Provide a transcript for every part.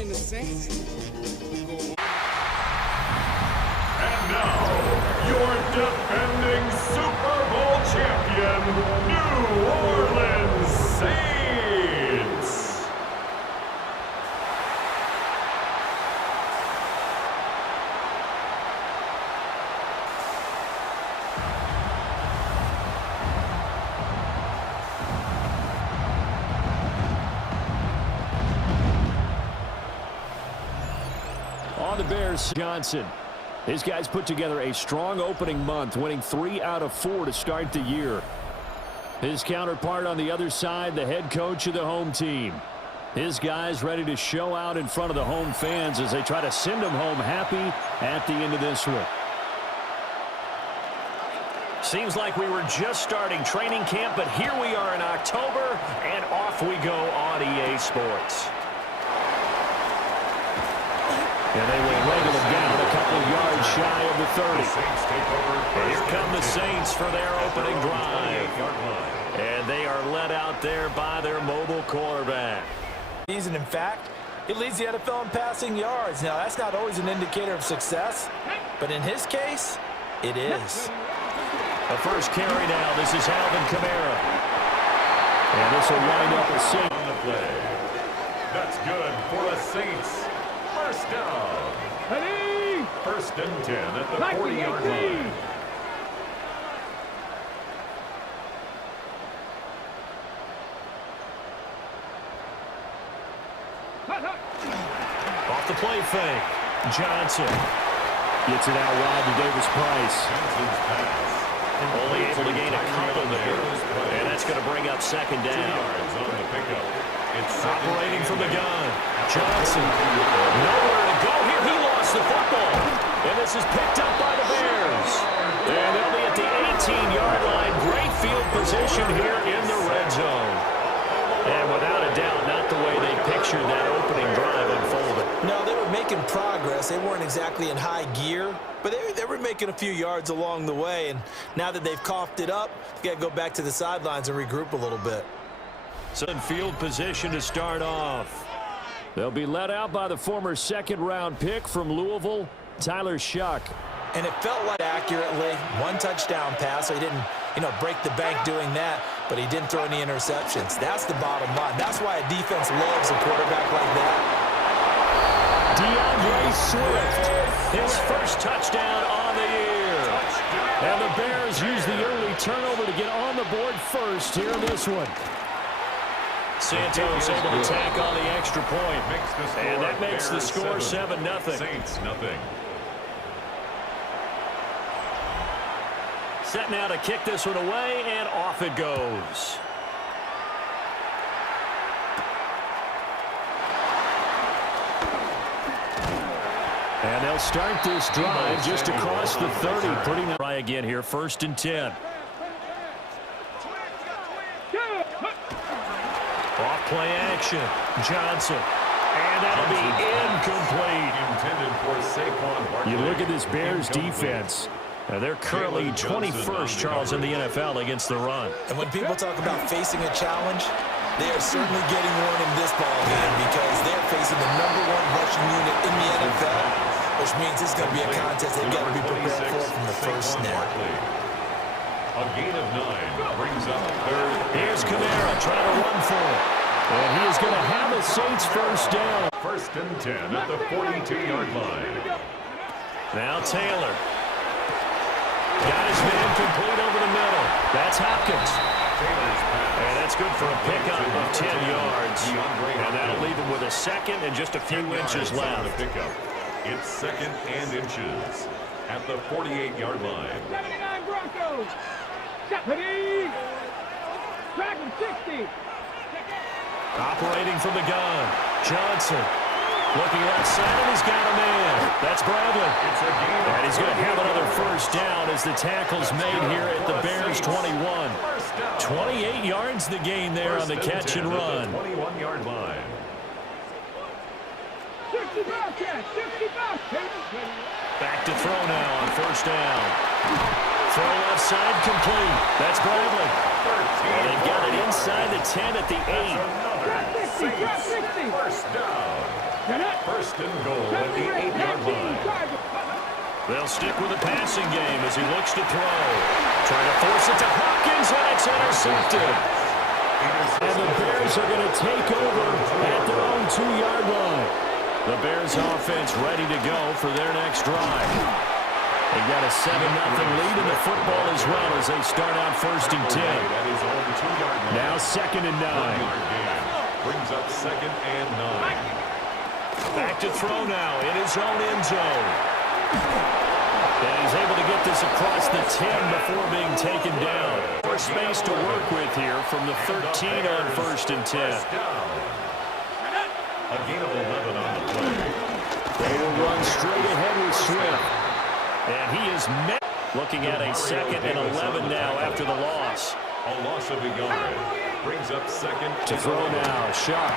and the Saints. And now, your defending Super Bowl champion, New Orleans Saints. On the Bears, Johnson. His guys put together a strong opening month, winning 3 out of 4 to start the year. His counterpart on the other side, the head coach of the home team. His guys ready to show out in front of the home fans as they try to send them home happy at the end of this one. Seems like we were just starting training camp, but here we are in October, and off we go on EA Sports. And they will wrangle them down a couple of yards shy of the 30. And here come the Saints for their opening drive. And they are led out there by their mobile quarterback. And in fact, he leads the NFL in passing yards. Now, that's not always an indicator of success, but in his case, it is. The first carry now. This is Alvin Kamara. And this will wind up a Saint on the play. That's good for the Saints. First down. First and 10 at the 40-yard line. Off the play fake. Johnson gets it out wide to Davis Price. Johnson's pass. Only able to gain a couple there. And that's going to bring up second 2 down. yards on the pickup. It's Operating from the gun. Johnson. Nowhere to go here. He lost the football. And this is picked up by the Bears. And they'll be at the 18-yard line. Great field position here in the red zone. And without a doubt, not the way they pictured that opening drive unfolded. No, they were making progress. They weren't exactly in high gear, but they were making a few yards along the way. And now that they've coughed it up, you got to go back to the sidelines and regroup a little bit. So in field position to start off. They'll be led out by the former second-round pick from Louisville, Tyler Shuck. And it felt like accurately. 1 touchdown pass, so he didn't, break the bank doing that, but he didn't throw any interceptions. That's the bottom line. That's why a defense loves a quarterback like that. DeAndre Swift, his first touchdown on the year. And the Bears use the early turnover to get on the board first here in this one. Santos able to tack on the extra point. And that makes the score 7-0. Saints nothing. Set now to kick this one away, and off it goes. And they'll start this drive just across the 30. Pretty nice. Try again here, 1st and 10. Off play action. Johnson. And that'll be incomplete. Intended for Saquon. You look at this Bears defense. They're currently 21st, Charles, in the NFL against the run. And when people talk about facing a challenge, they are certainly getting one in this ballgame because they're facing the #1 rushing unit in the NFL, which means it's going to be a contest they've got to be prepared for from the first snap. A gain of 9 brings up 3rd. Here's Kamara trying to run for it. And he is going to have the Saints first down. 1st and 10 at the 42-yard line. Now Taylor. Got his man complete over the middle. That's Hopkins. And that's good for a pickup of 10 yards. And that'll leave him with a second and just a few inches left. It's 2nd and inches at the 48-yard line. 79 Broncos. Deputy. Dragon 60. Operating from the gun. Johnson. Looking right side, and he's got a man. That's Bradley. And he's going to have another first down as the tackle's made here at the Bears 21. 28 yards the gain there on the catch and run. 21-yard line. 65 catch. 65. Back to throw now on first down. Throw left side complete. That's Bradley. And they got it inside the and 10 at the 8. Saints first down. First and goal at the 8-yard line. They'll stick with the passing game as he looks to throw. Trying to force it to Hopkins, and it's intercepted. And the Bears are going to take over at their own 2-yard line. The Bears offense ready to go for their next drive. They've got a 7-0 lead in the football as well as they start out first and 10. Now second and 9. Brings up second and 9. Back to throw now in his own end zone. And he's able to get this across the 10 before being taken down. More space to work with here from the 13 on first and 10. A gain of 11 on the play. They will run straight ahead with Swift. And he is met. Looking at a second and 11 now after the loss. A loss of a yard. Brings up second. To throw now, Shuck.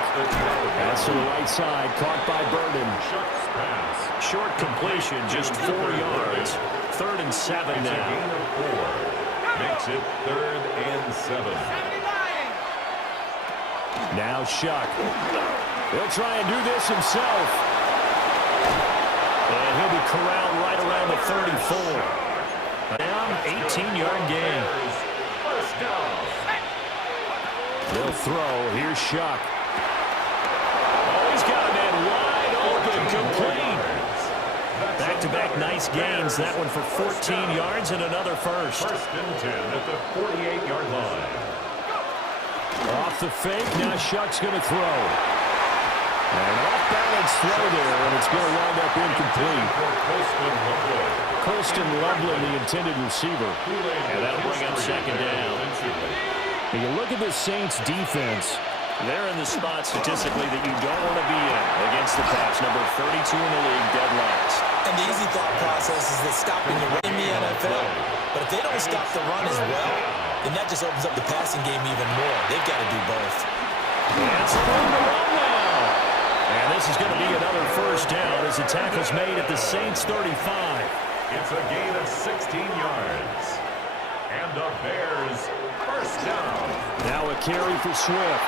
That's to the right side, caught by Burden. Shuck's pass. Short completion, just 4 yards. Third and 7 It's a now. gain of 4. Makes it third and 7. Now Shuck. He'll try and do this himself. And he'll be corralled right around the 34. Down, 18-yard gain. First down. They'll throw. Here's Shuck. Oh, he's got a man wide open, complete. Back-to-back nice gains. That one for 14 yards and another first. First and 10 at the 48-yard line. Off the fake. Now Shuck's going to throw. An off-balance throw there, and it's going to wind up incomplete. Colston Loveland, the intended receiver. And that'll bring up second down. When you look at the Saints defense, they're in the spot statistically that you don't want to be in against the pass. Number 32 in the league, dead last. And the easy thought process is that stopping the run in the NFL. But if they don't stop the run as well, then that just opens up the passing game even more. They've got to do both. That's room to run now. And this is going to be another first down as the tackle's made at the Saints 35. It's a gain of 16 yards. And the Bears first down. Now a carry for Swift.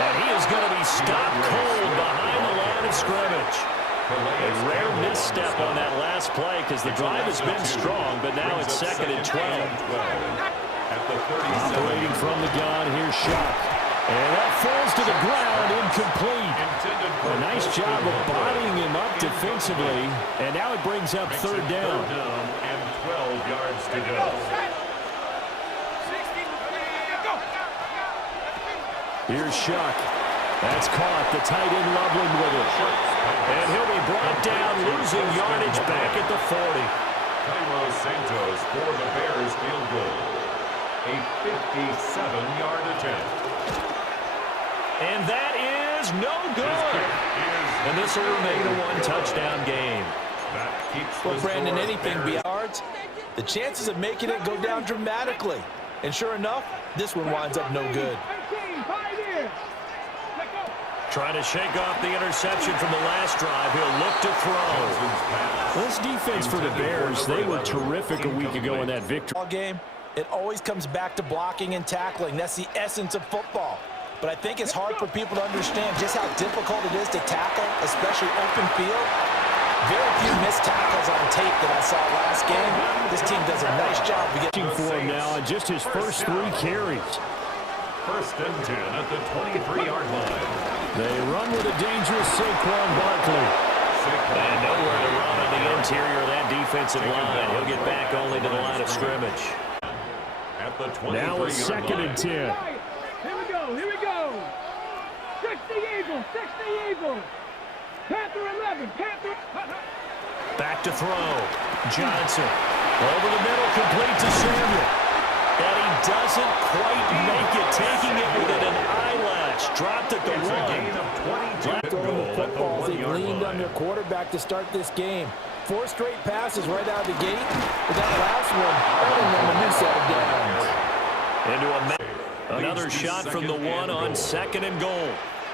And he is going to be stopped cold behind the line of scrimmage. A rare misstep on that last play because the drive has been strong, but now it's second and 12. At the 37. Operating from the gun, here's Shuck. And that falls to the ground, incomplete. A nice job of bodying him up defensively. And now it brings up third down. And 12 yards to go. Here's Shuck. That's caught. The tight end Loveland with it. And he'll be brought down, losing yardage back at the 40. Cairo Santos for the Bears field goal. A 57-yard attempt. And that is no good. And this will remain a one-touchdown game. Well, Brandon, anything beyond yards, the chances of making it go down dramatically. And sure enough, this one winds up no good. Trying to shake off the interception from the last drive. He'll look to throw. This defense for the Bears, they were terrific a week ago in that victory. Game, it always comes back to blocking and tackling. That's the essence of football. But I think it's hard for people to understand just how difficult it is to tackle, especially open field. Very few missed tackles on tape that I saw last game. This team does a nice job of getting for him now on just his first 3 carries. First and 10 at the 23-yard line. They run with a dangerous Saquon Barkley. And nowhere to run on the interior of that defensive line. He'll get back only to the line of scrimmage. At the 23-yard now a second and 10. Here we go. 60 Eagles, 60 Eagles. Panther 11, Panther. Back to throw. Johnson. Over the middle, complete to Samuel. And he doesn't quite make it, taking it with an eyelash. Dropped at the one. Throwing the footballs, they've leaned on their quarterback to start this game. 4 straight passes right out of the gate. But that last one, earning them a new set of downs. Into another shot from the one on second and goal.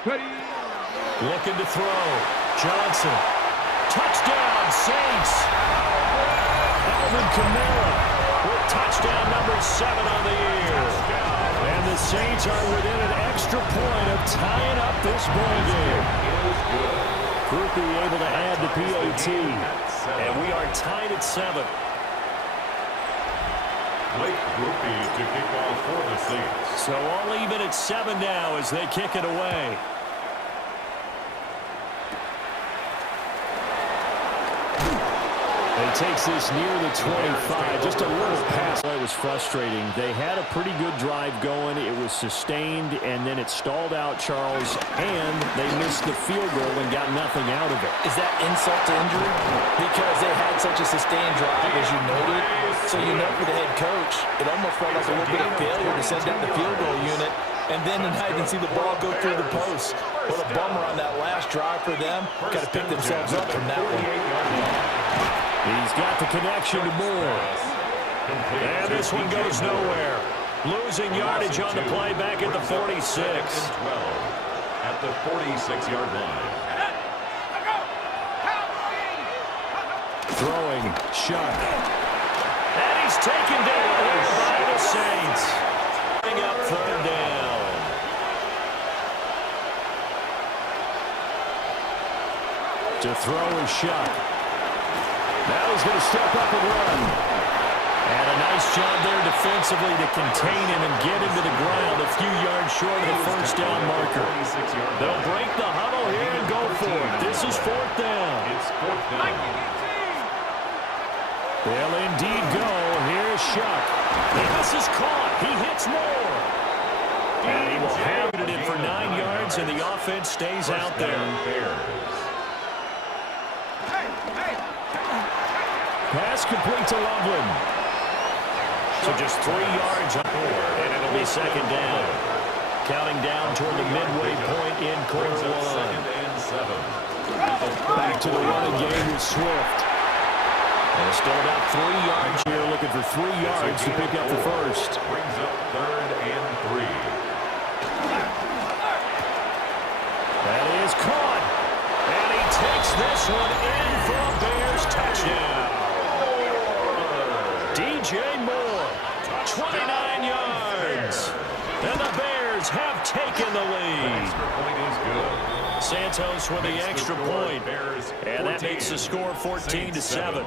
Looking to throw. Johnson. Touchdown, Saints. Alvin Kamara with touchdown number 7 on the year. And And the Saints are within an extra point of tying up this ball game. Groupie able to add the PAT. And we are tied at 7. Blake Groupie to kick off for the Saints. So all even at 7 now as they kick it away. He takes this near the 25. Just a little pass. It was frustrating. They had a pretty good drive going. It was sustained, and then it stalled out, Charles, and they missed the field goal and got nothing out of it. Is that insult to injury? Because they had such a sustained drive, as you noted. So you know for the head coach, it almost felt like a little bit of failure to send down the field goal unit. And then tonight you can see the ball go through the post. What a bummer on that last drive for them. Got to pick themselves up from that one. He's got the connection to Moore. And this one goes nowhere. Losing yardage on the play back at the 46. At the 46-yard line. Throwing, shot. And he's taken down here by the Saints. Bring up 3rd down. To throw a shot. Now he's going to step up and run. And a nice job there defensively to contain him and get him to the ground a few yards short of the 1st down marker. They'll break the huddle here and go for it. This is 4th down. It's 4th down. They'll indeed go. Here's Shuck. This is caught. He hits more. And he will have it in for 9 yards, and the offense stays out there. Pass complete to Loveland. So just 3 yards on board, and it'll be 2nd down. Counting down toward the midway point in quarter 1. Back to the running game with Swift. And it's still about 3 yards here, looking for 3 yards to pick up the first. Brings up 3rd and 3. That is caught. And he takes this one in for a Bears touchdown. DJ Moore, 29 yards. And the Bears have taken the lead. Santos with the extra point. And that makes the score 14-7.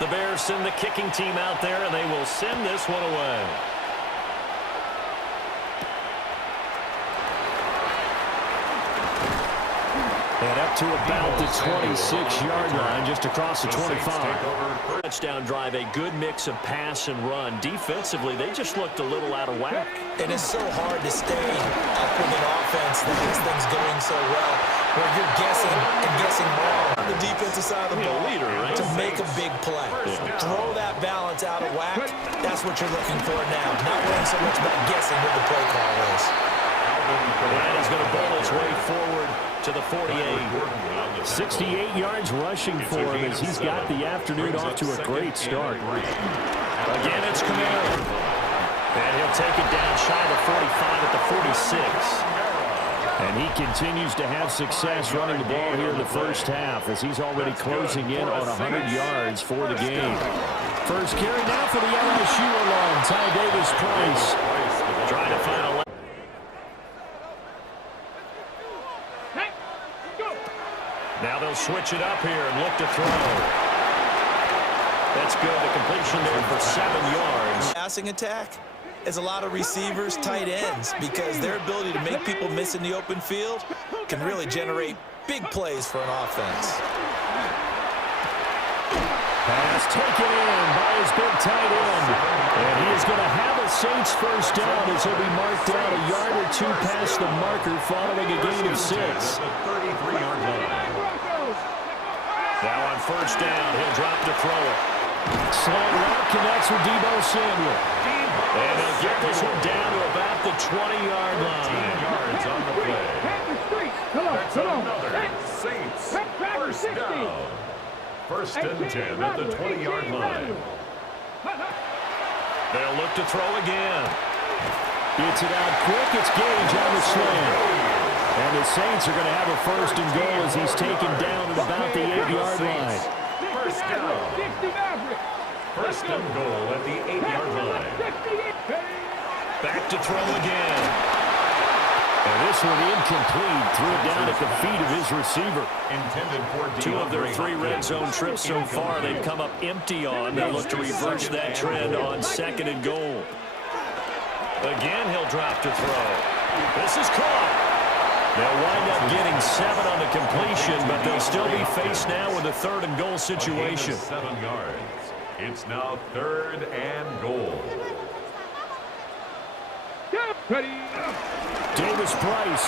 The Bears send the kicking team out there, and they will send this one away. And up to about the 26-yard line, just across the 25. Touchdown drive, a good mix of pass and run. Defensively, they just looked a little out of whack. It is so hard to stay up with an offense that gets things going so well, where you're guessing and guessing wrong on the defensive side of the ball to make a big play. Throw that balance out of whack. That's what you're looking for now. Not worrying so much about guessing what the play call is. And he's going to bowl his way forward to the 48. 68 yards rushing for him as he's got the afternoon off to a great start. Again, it's Kamara. And he'll take it down shy of the 45 at the 46. And he continues to have success running the ball here in the first half as he's already closing in on 100 yards for the game. First carry now for the LSU alum, Ty Davis-Price. Trying to find a... Now they'll switch it up here and look to throw. That's good. The completion there for 7 yards. Passing attack is a lot of receivers, tight ends, because their ability to make people miss in the open field can really generate big plays for an offense. Pass taken in by his big tight end. And he is going to have a Saints first down as he'll be marked down a yard or two past the marker following a gain of 6. Now on first down, he'll drop to throw it. Slant route connects with Deebo Samuel. And he'll get this one down to about the 20-yard line. 15 yards on the play. That's another Saints first down. 1st and 10 at the 20-yard line. They'll look to throw again. Gets it out quick. It's Gage on the slant. And the Saints are going to have a 1st and goal as he's taken down at about the 8-yard line. First down. 1st and goal at the 8-yard line. Back to throw again. And this one incomplete. Threw it down at the feet of his receiver. Intended for 2 of their 3 red zone trips so far they've come up empty on. They'll look to reverse that trend on 2nd and goal. Again, he'll drop to throw. This is caught. They'll wind up getting 7 on the completion, but they'll still be faced now with a 3rd and goal situation. 7 yards. It's now 3rd and goal. Ready. Davis Price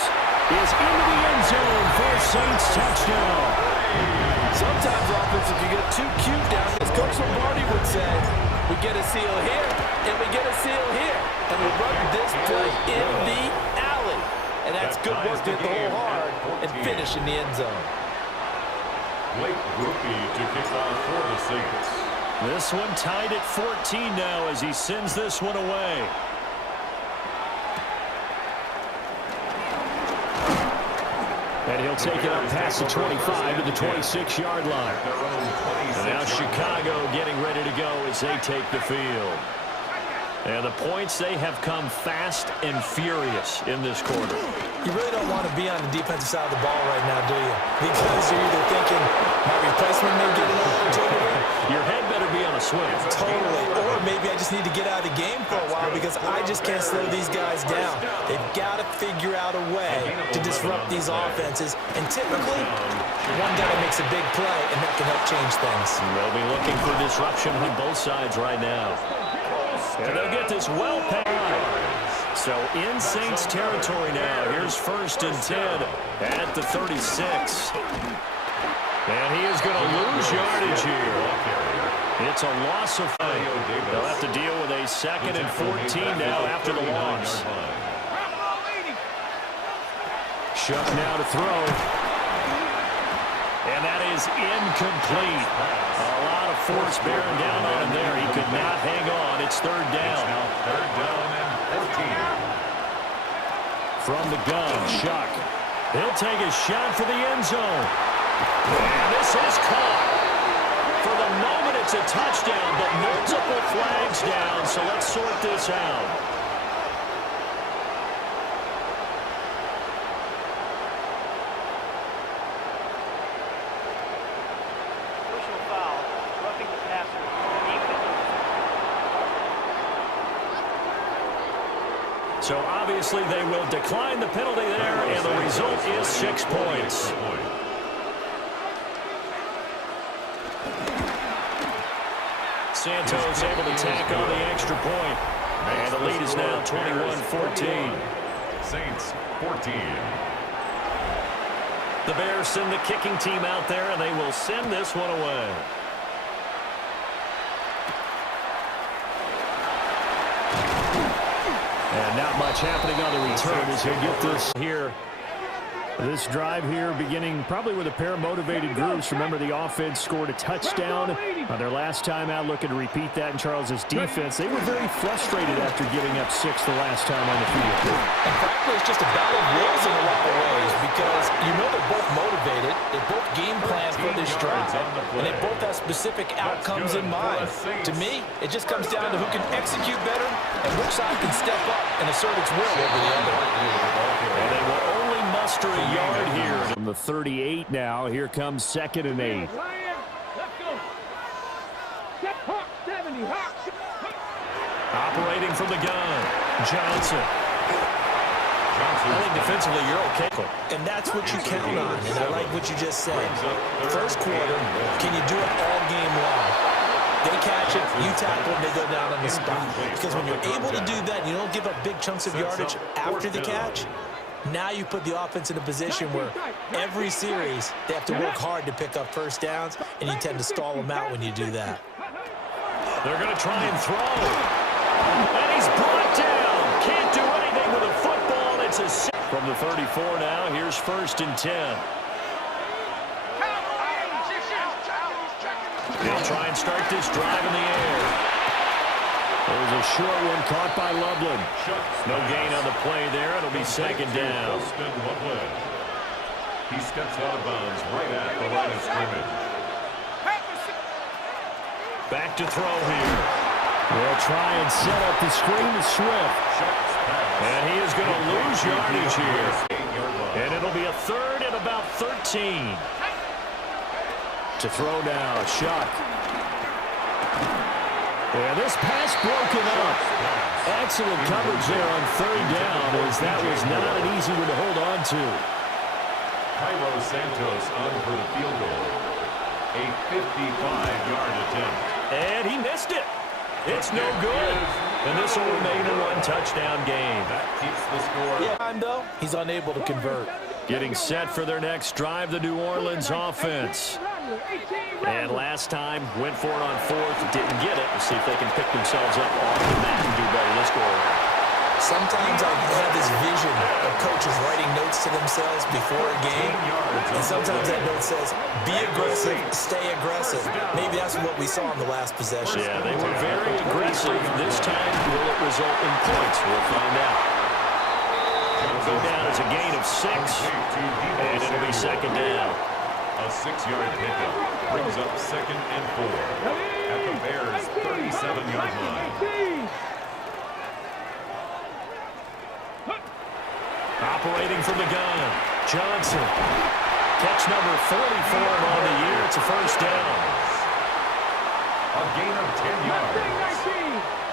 is into the end zone for a Saints touchdown. Sometimes offenses can get too cute down. As Coach Lombardi would say, we get a seal here, and we get a seal here. And we run this play in the alley. And that's good work to hit the hole hard and finish in the end zone. Blake Grupe to kick off for the Saints. This one tied at 14 now as he sends this one away. And he'll take it up past the 25 to the 26-yard line. And now Chicago getting ready to go as they take the field. And the points, they have come fast and furious in this quarter. You really don't want to be on the defensive side of the ball right now, do you? Because you're either thinking, my replacement may get an opportunity. Your head better be on a swim. Totally. Or maybe I just need to get out of the game for a while because I just can't slow these guys down. They've got to figure out a way to disrupt these offenses. And typically, one guy makes a big play, and that can help change things. They'll be looking for disruption on both sides right now. And they'll get this well past. So in Saints territory now. Here's 1st and 10 at the 36. And he is going to lose yardage here. It's a loss of 5. They'll have to deal with a 2nd and 14 now after the loss. Shuck now to throw. And that is incomplete. A lot of force bearing down on him there. He could not hang on. It's 3rd down. 3rd down and 14. From the gun, Shuck. He'll take a shot for the end zone. And this is caught. For the moment, it's a touchdown, but multiple flags down, so let's sort this out. So obviously they will decline the penalty there, and the result is 6 points. Santos able to tack on the extra point. And the lead is now 21-14. Saints 14. The Bears send the kicking team out there, and they will send this one away. And not much happening on the return as they get this here. This drive here beginning probably with a pair of motivated groups. Remember, the offense scored a touchdown on their last time out. Looking to repeat that in Charles's defense. They were very frustrated after giving up 6 the last time on the field. And frankly, it's just a battle of wills in a lot of ways because you know they're both motivated. They both game plan for this drive. And they both have specific outcomes in mind. To me, it just comes down to who can execute better and which side can step up and assert its will over the other. And they will only muster a yard here. From the 38 now, here comes 2nd and 8. Let's go. Hawk 70. Hawk. Operating from the gun, Johnson. I think defensively you're okay. And that's what you count on, and I like what you just said. First quarter, can you do it all game long? They catch it, you tackle them, they go down on the spot. Because when you're able to do that, you don't give up big chunks of yardage after the catch. Now you put the offense in a position where every series they have to work hard to pick up first downs, and you tend to stall them out when you do that. They're going to try and throw. And he's brought down. Can't do anything with a football. It's a six. From the 34 now, here's 1st and 10. They'll try and start this drive in the air. There's a short one caught by Loveland. No gain on the play there. It'll be 2nd down. He steps out of bounds right at the line of scrimmage. Back to throw here. They'll try and set up the screen to Swift. And he is going to lose yardage here. And it'll be a third and about 13. To throw now, Shuck. And this pass broken up. Excellent coverage there on third down, as that was not an easy one to hold on to. Cairo Santos on for the field goal. A 55-yard attempt. And he missed it. It's no good. And this will remain a one-touchdown game. That keeps the score. Yeah, though, he's unable to convert. Getting set for their next drive, the New Orleans offense. And last time, went for it on fourth, didn't get it. We'll see if they can pick themselves up off the mat and do better this go around. Sometimes I have this vision of coaches writing notes to themselves before a game, and sometimes that note says, be aggressive, stay aggressive. Maybe that's what we saw in the last possession. Yeah, they were very aggressive. This time, will it result in points? We'll find out. It'll go down as a gain of 6, and it'll be second down. A 6-yard pickup brings up second and 4 at the Bears' 37-yard line. Operating from the gun, Johnson. Catch number 44 on the year. It's a first down. A gain of 10 yards.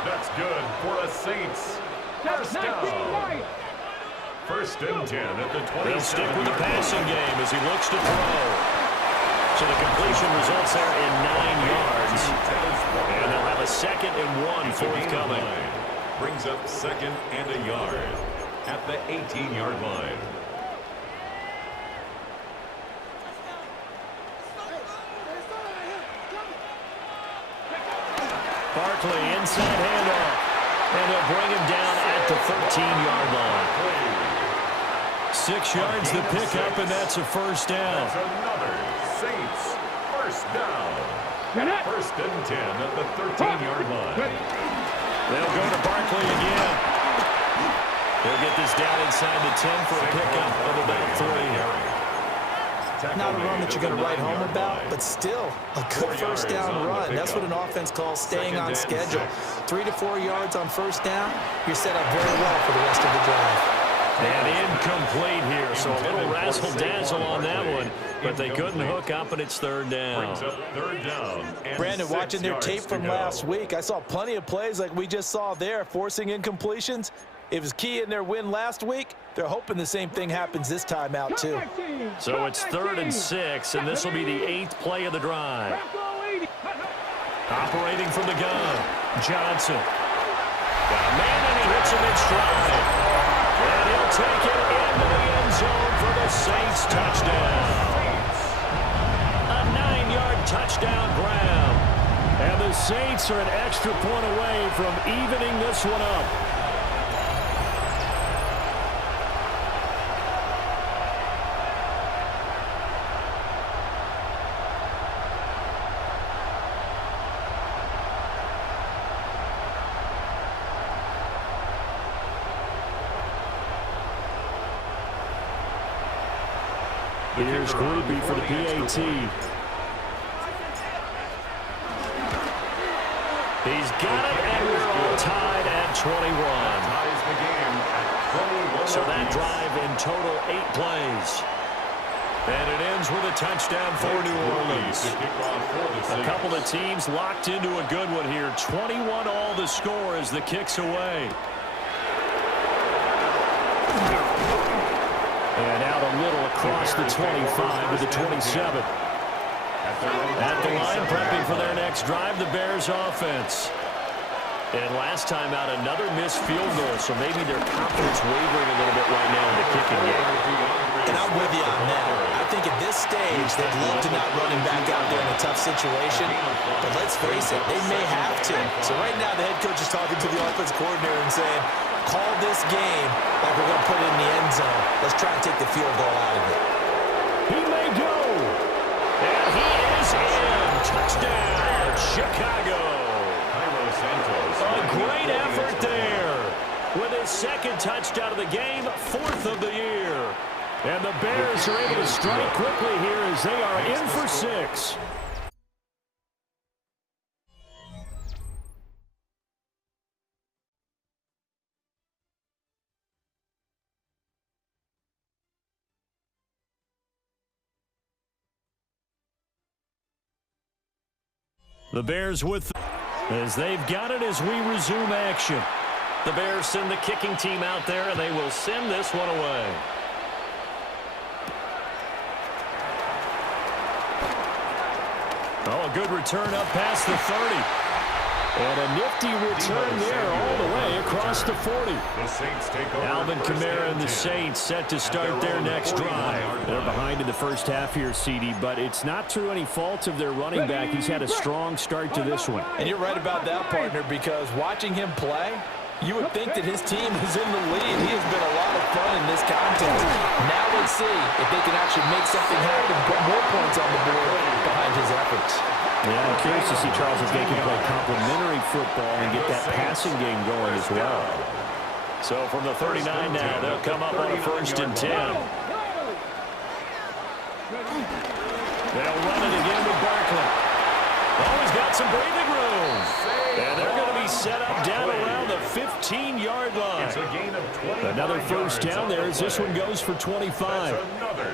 That's good for a Saints. First down. First and 10 at the 27. They'll stick with the passing game as he looks to throw. So the completion results there in 9 yards. And they'll have a second and 1 forthcoming. Brings up second and a yard at the 18-yard line. Barkley inside handoff. And they'll bring him down at the 13-yard line. 6 yards to pick up, and that's a first down. That's another Saints first down. First and 10 at the 13-yard line. They'll go to Barkley again. They'll get this down inside the 10 for a pickup of about 3. Not a run that you're going to write home about, but still a good first down run. That's what an offense calls staying on schedule. 3 to 4 yards on first down, you're set up very well for the rest of the drive. And incomplete here, so a little razzle-dazzle on that one, but they couldn't hook up, and it's third down. Brandon, watching their tape from last week, I saw plenty of plays like we just saw there, forcing incompletions. It was key in their win last week. They're hoping the same thing happens this time out, too. So it's 3rd and 6, and this will be the 8th play of the drive. Operating from the gun, Johnson. Got a man, and he hits him in stride. And he'll take it into the end zone for the Saints touchdown. A 9-yard touchdown grab. And the Saints are an extra point away from evening this one up. Here's Groupie for the PAT. He's got it, and we're all tied at 21. So that drive in total 8 plays. And it ends with a touchdown for New Orleans. A couple of teams locked into a good one here. 21 all the score as the kick's away. And out a little across the 25 to the 27. At the line, prepping for their next drive, the Bears offense. And last time out, another missed field goal, so maybe their confidence wavering a little bit right now in the kicking game. And I'm with you on that. I think at this stage, they'd love to not run him back out there in a tough situation. But let's face it, they may have to. So right now, the head coach is talking to the offense coordinator and saying, call this game like we're going to put it in the end zone. Let's try and take the field goal out of it. He may go. And he is in. Touchdown, Chicago. A great effort there. With his second touchdown of the game, 4th of the year. And the Bears are able to strike quickly here as they are in for 6. The Bears with as they've got it as we resume action. The Bears send the kicking team out there, and they will send this one away. Oh, a good return up past the 30. And a nifty return there all the way across the 40. Alvin Kamara and the Saints set to start their next drive. They're behind in the first half here, CD, but it's not through any fault of their running back. He's had a strong start to this one. And you're right about that, partner, because watching him play, you would think that his team is in the lead. He has been a lot of fun in this contest. Now let's see if they can actually make something happen, put more points on the board behind his efforts. Yeah, I'm curious to see, Charles, if they can play complementary football and get that passing game going as well. So from the 39 now, they'll come up on a 1st and 10. They'll run it again with Barkley. Oh, he's got some breathing room. And they're going to be set up down around the 15-yard line. Another first down there as this one goes for 25.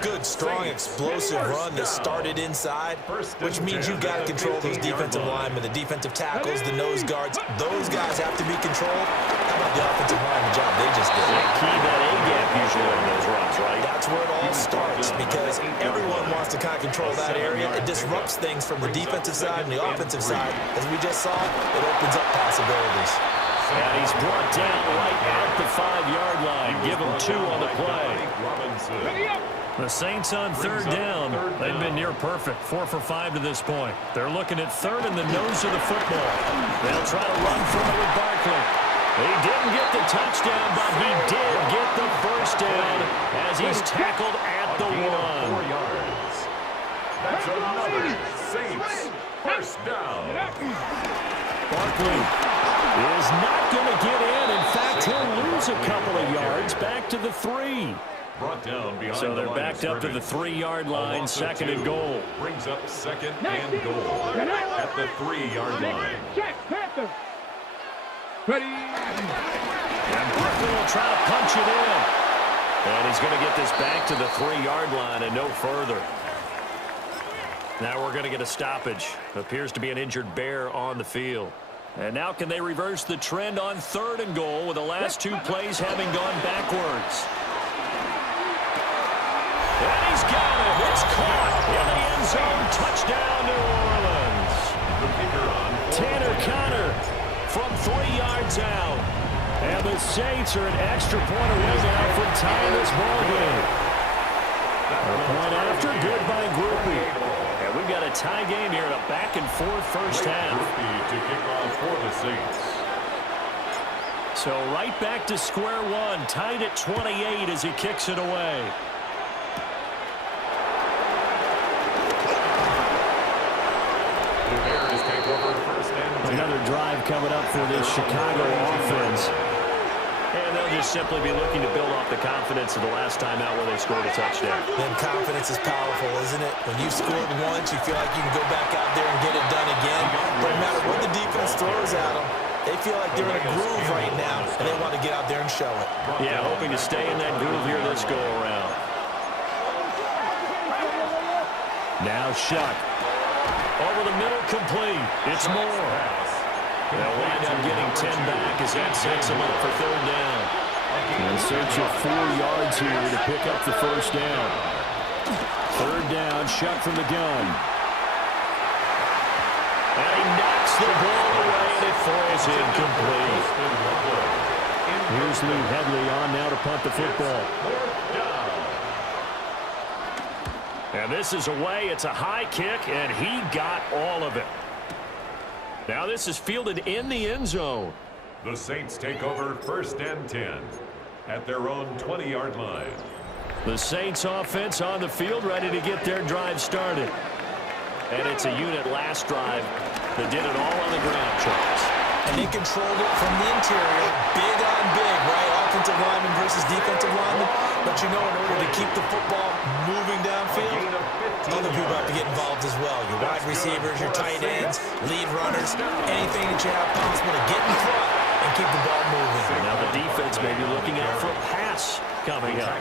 Good, strong, explosive run that started inside, which means you've got to control those defensive linemen, the defensive tackles, the nose guards. Those guys have to be controlled. How about the offensive line, the job they just did? Key that A-gap usually on those runs, right? That's where it all starts, because everyone wants to kind of control that area. It disrupts things from the defensive side and the offensive side. As we just saw, it opens up possibilities. And he's brought down right at the 5-yard line. Give him 2 on the play. The Saints on 3rd down. They've been near perfect, 4 for 5 to this point. They're looking at 3rd in the nose of the football. They'll try to run from it with Barkley. He didn't get the touchdown, but he did get the first down as he's tackled at the 1. 4 yards. That's another Saints first down. Barkley is not going to get in. In fact, he'll lose a couple of yards back to the 3. Brought down behind So they're backed up to the 3-yard line, 2nd and goal. Brings up 2nd and goal at the 3-yard line. Jack Panther. Ready. And Barkley will try to punch it in. And he's going to get this back to the 3-yard line and no further. Now we're going to get a stoppage. Appears to be an injured Bear on the field. And now can they reverse the trend on 3rd and goal with the last 2 plays having gone backwards? And he's got it. It's caught in the end zone. Touchdown, New Orleans. Tanner Conner from 3 yards out. And the Saints are an extra point away now from tying this ball game. A point after, good by Groupie. And we've got a tie game here in a back-and-forth first half. To kick off for the Saints. So right back to square one, tied at 28 as he kicks it away. Another drive coming up for this Chicago offense. And they'll just simply be looking to build off the confidence of the last time out where they scored a touchdown. Then confidence is powerful, isn't it? When you've scored once, you feel like you can go back out there and get it done again. No matter what the defense throws at them, they feel like they're in a groove right now, and they want to get out there and show it. Yeah, hoping to stay in that groove here this go-around. Now Shuck. Over the middle, complete. It's Moore. They'll wind up getting 10 back as that sets them up for 3rd down. In search of 4 yards here to pick up the first down. 3rd down, Shuck from the gun. And he knocks the ball away, and it falls incomplete. Here's Lee Headley on now to punt the football. And this is away. It's a high kick, and he got all of it. Now this is fielded in the end zone. The Saints take over 1st and 10 at their own 20-yard line. The Saints offense on the field ready to get their drive started. And it's a unit last drive that did it all on the ground, Charles. And they controlled it from the interior, big on big, right? Offensive lineman versus defensive lineman. But you know, in order to keep the football moving downfield, other people have to get involved as well. Your wide receivers, your tight ends, lead runners, anything that you have possible to get in front and keep the ball moving. Now the defense may be looking out for a pass coming up.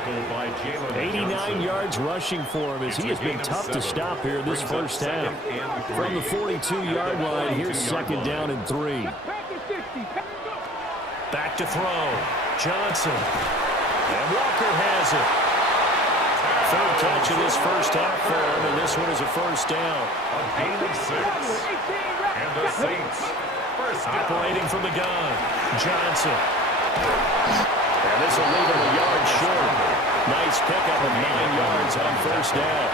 89 yards rushing for him as he has been tough to stop here this first half. From the 42-yard line, here's second down and 3. Back to throw. Johnson. And Walker has it. Third catch of this first half for him, and this one is a first down. A gain of 6. And the Saints first down. Operating from the gun. Johnson. And this will leave him a yard short. Nice pickup of 9 yards on first down.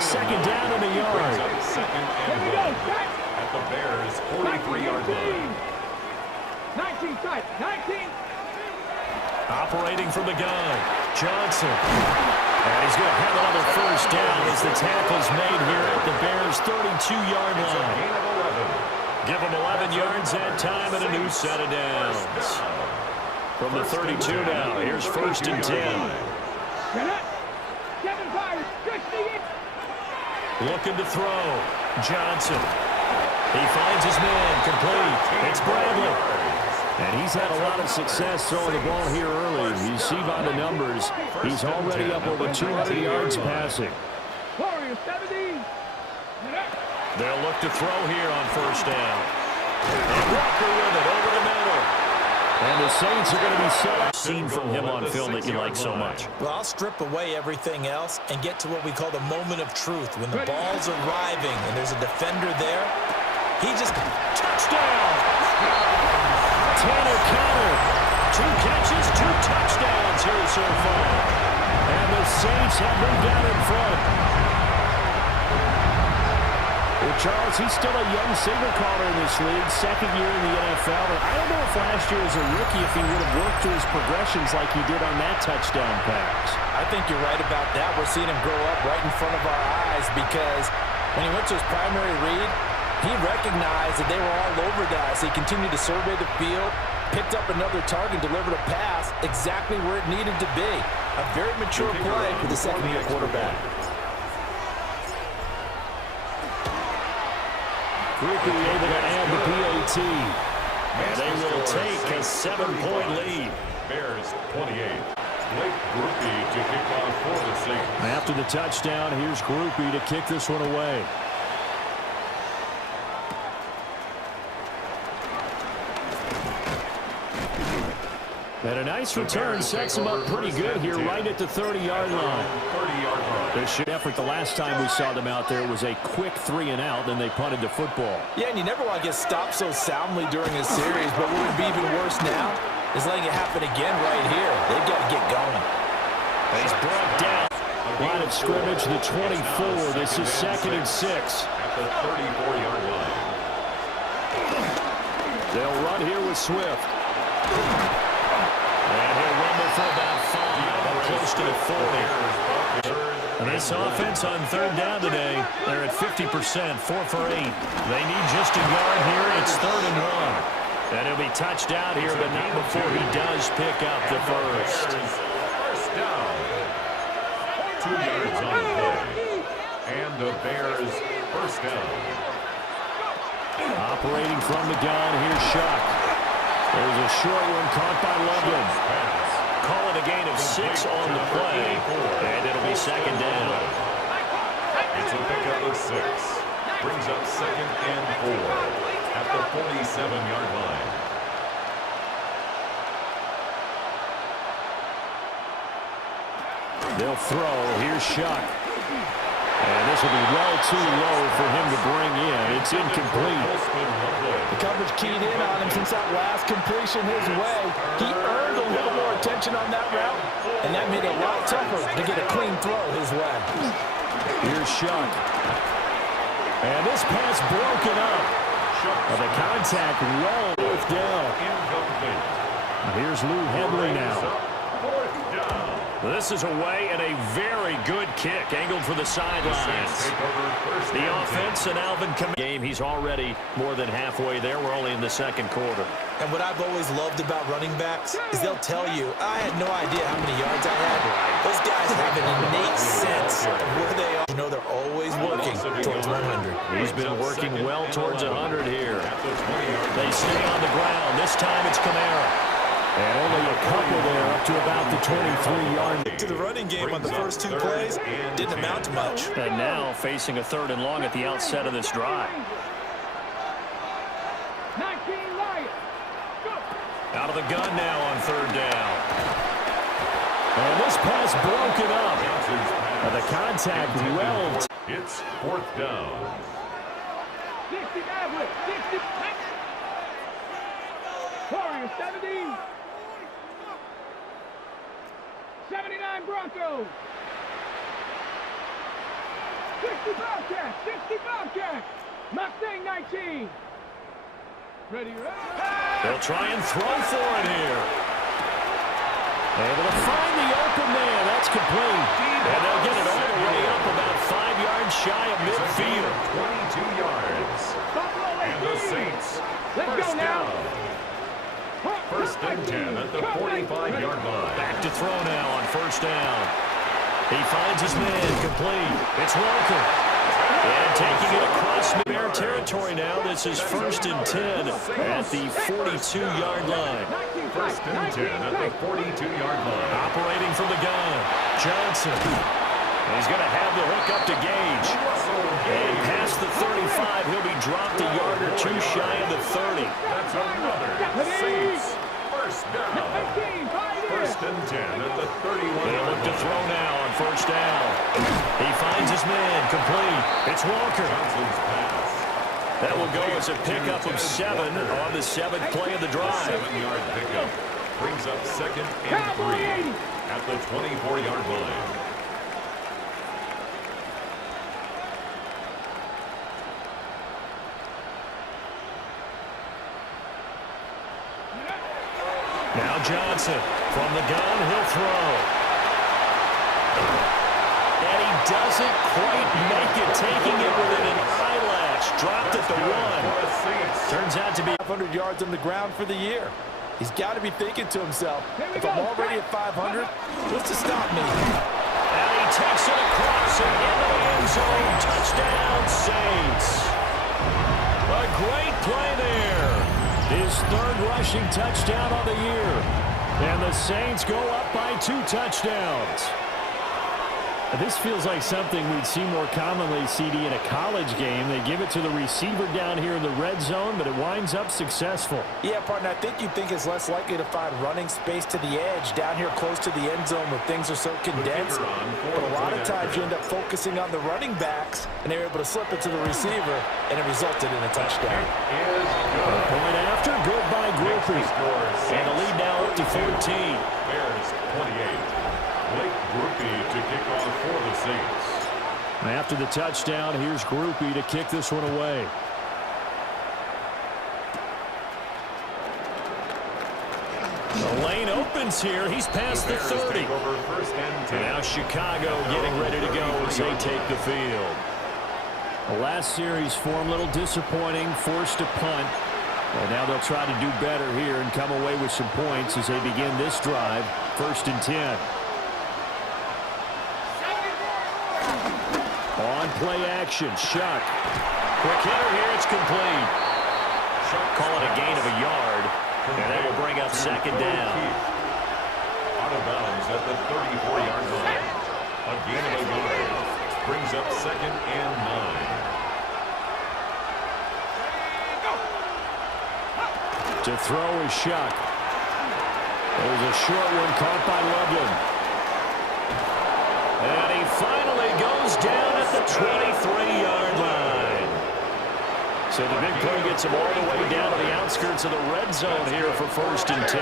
Second down in the yard. Second and 1 at the Bears' 43-yard line. 19 tight, 19. Operating from the gun. Johnson. And he's going to have another first down as the tackle's made here at the Bears' 32-yard line. Gain of 11. Give him 11 yards that time and a new set of downs. From the 32 now, here's first and 10. Looking to throw. Johnson. He finds his man, complete. It's Bradley. And he's had a lot of success throwing the ball here early. You see by the numbers, he's already up over 200 yards passing. They'll look to throw here on first down. And Walker with it over the middle. And the Saints are going to be set up. Seen from him on film that you like so much. Well, I'll strip away everything else and get to what we call the moment of truth. When the ball's arriving and there's a defender there, he just... Touchdown! Tanner Counter. 2 catches, 2 touchdowns here so far. And the Saints have moved out in front. Well, Charles, he's still a young signal caller in this league, second year in the NFL. And I don't know if last year as a rookie if he would have worked through his progressions like he did on that touchdown pass. I think you're right about that. We're seeing him grow up right in front of our eyes because when he went to his primary read, he recognized that they were all over that. So he continued to survey the field, picked up another target, delivered a pass exactly where it needed to be. A very mature play for the second-year quarterback. Groupie able to add the PAT. And they will take a 7-point lead. Bears 28. Blake Groupie to kick off for the Saints. After the touchdown, here's Groupie to kick this one away. And a nice return sets him up pretty good here right at the 30-yard line. Their effort the last time we saw them out there was a quick 3-and-out, then they punted the football. Yeah, and you never want to get stopped so soundly during a series, but what would be even worse now is letting it happen again right here. They've got to get going. And he's brought down. Line of scrimmage, the 24. This is second and 6. At the 34-yard line. They'll run here with Swift. And he'll rumble for about 5, close to the 40. And this offense on third down today, they're at 50%, 4 for 8. They need just a yard here. It's 3rd and 1. And he'll be touched out here, but not before he does pick up the first. First down. 2 yards on the play. And the Bears first down. Operating from the gun, here's Shuck. There's a short one caught by Loveland. Call it a gain of 6 on the play, and it'll be second down. It's a pickup of 6. Brings up 2nd and 4 at the 47-yard line. They'll throw. Here's Shuck. And this will be well too low for him to bring in. It's incomplete. The coverage keyed in on him since that last completion his way. He earned a little more attention on that route, and that made it a lot tougher to get a clean throw his way. Here's Shuck. And this pass broken up. And the contact well down. Here's Lou Hedley now. This is away and a very good kick angled for the sidelines. The offense and Alvin game, he's already more than halfway there. We're only in the second quarter. And what I've always loved about running backs is they'll tell you, I had no idea how many yards I had. Those guys have an innate sense of where they are. You know they're always working towards 100. He's been working well towards 100 here. They stay on the ground. This time it's Kamara. And only a couple there up to about the 23-yard. To the running game on the first 2 plays, didn't amount to much. And now facing a 3rd and long at the outset of this drive. 19 Lions. Go. Out of the gun now on 3rd down. And this pass broken up. And the contact well. It's 4th down. 60 Maverick. 60. Warriors 70. 79 Broncos. 60 Bobcats. 60 Bobcats. Mustang 19. Ready, They'll try and throw for it here. Able to find the open man. That's complete. And they'll get it all the way up about 5 yards shy of midfield. 22 yards. And the Saints, first down. First and 10 at the 45-yard line. Back to throw now on 1st down. He finds his man complete. It's Walker. And taking it across mid-air territory now. This is 1st and 10 at the 42-yard line. First and 10 at the 42-yard line. Operating from the gun. Johnson. He's going to have the hook up to Gage. And past the 35, he'll be dropped a yard or 2 shy of the 30. That's another Saints first down. First and 10 at the 31. They'll look to throw now on 1st down. He finds his man complete. It's Walker. Johnson's pass. That will go as a pickup of 7 on the 7th play of the drive. 7-yard pickup. Brings up 2nd and 3 at the 24-yard line. Now Johnson from the gun, he'll throw. And he doesn't quite make it, taking it within an eyelash. Dropped at the 1. Turns out to be 500 yards on the ground for the year. He's got to be thinking to himself, if I'm already at 500, what's to stop me? And he takes it across and into the end zone. Touchdown, Saints. A great play there. His 3rd rushing touchdown of the year. And the Saints go up by 2 touchdowns. This feels like something we'd see more commonly, CD, in a college game. They give it to the receiver down here in the red zone, but it winds up successful. Yeah, partner, I think you'd think it's less likely to find running space to the edge down here close to the end zone where things are so condensed. But a lot of times you end up focusing on the running backs, and they're able to slip it to the receiver, and it resulted in a touchdown. Point after, good by Groupie. And the lead now up to 14. Bears 28. Blake Groupie to kick off for the Saints. After the touchdown, here's Groupie to kick this one away. The lane opens here. He's past the 30. Now Chicago getting ready to go as they take the field. The last series form a little disappointing, forced to punt. And now they'll try to do better here and come away with some points as they begin this drive. 1st and 10. On play action, Shuck. Quick hitter here, it's complete. Call it a gain of a yard, and that will bring up 2nd down. Out of bounds at the 34-yard line. A gain of a yard. Brings up 2nd and 9. To throw is Shuck. There's a short one caught by Loveland. And he finally goes down at the 23-yard line. So the big play gets him all the way down to the outskirts of the red zone here for 1st and 10.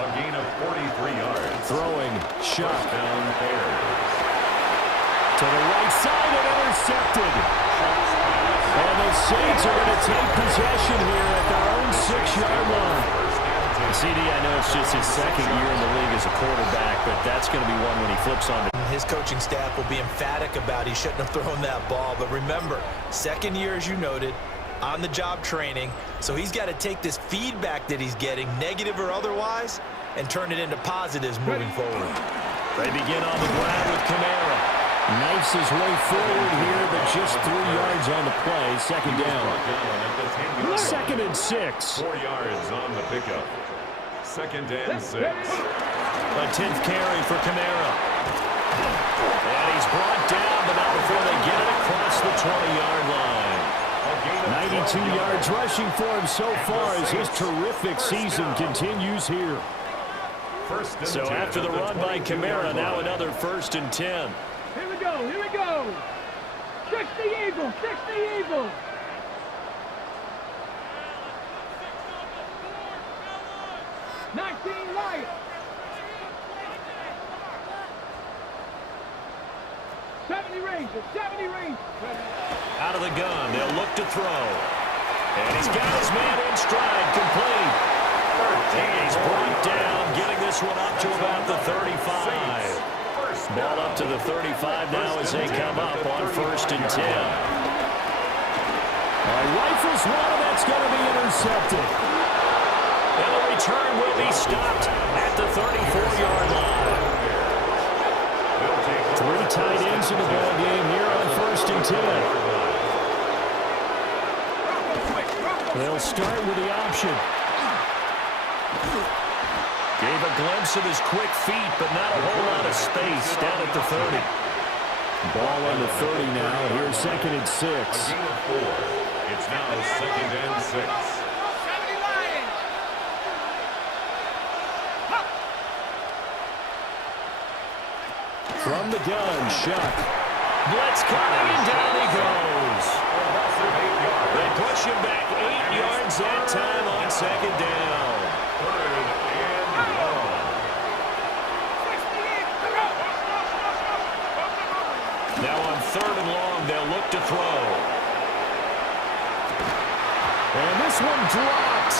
A gain of 43 yards. Throwing, Shuck. Down Bears. To the right side and intercepted. And the Saints are going to take possession here at their own 6-yard line. CD, I know it's just his 2nd year in the league as a quarterback, but that's going to be one when he flips on the... His coaching staff will be emphatic about he shouldn't have thrown that ball. But remember, 2nd year, as you noted, on-the-job training. So he's got to take this feedback that he's getting, negative or otherwise, and turn it into positives moving forward. They begin on the ground with Kamara. Knifes his way forward here, but just 3 yards on the play. 2nd down. 2nd and 6. 4 yards on the pickup. 2nd and 6. A 10th carry for Kamara. And he's brought down, but not before they get it across the 20-yard line. 92 yards rushing for him so far as his terrific season continues here. So after the run by Kamara, now another 1st and 10. Here we go, here we go. 60 Eagles, 60 Eagles. Light. 70 Rangers, 70 Rangers. Out of the gun, they'll look to throw. And he's got his man in stride, complete. And he's brought down, getting this one up to about the 35. Ball up to the 35 now as they come up on 1st and 10. Rifles one, that's going to be intercepted. And the return will be stopped at the 34-yard line. 3 tight ends in the ball game here on 1st and 10. They'll start with the option. Gave a glimpse of his quick feet, but not a whole lot of space down at the 30. Ball on the 30 now. Here's 2nd and 6. It's now 2nd and 6. From the gun, Shuck. Blitz coming, and down he goes. They push him back 8 yards that time on 2nd down. 3rd and 1. Now on 3rd and long, they'll look to throw. And this one dropped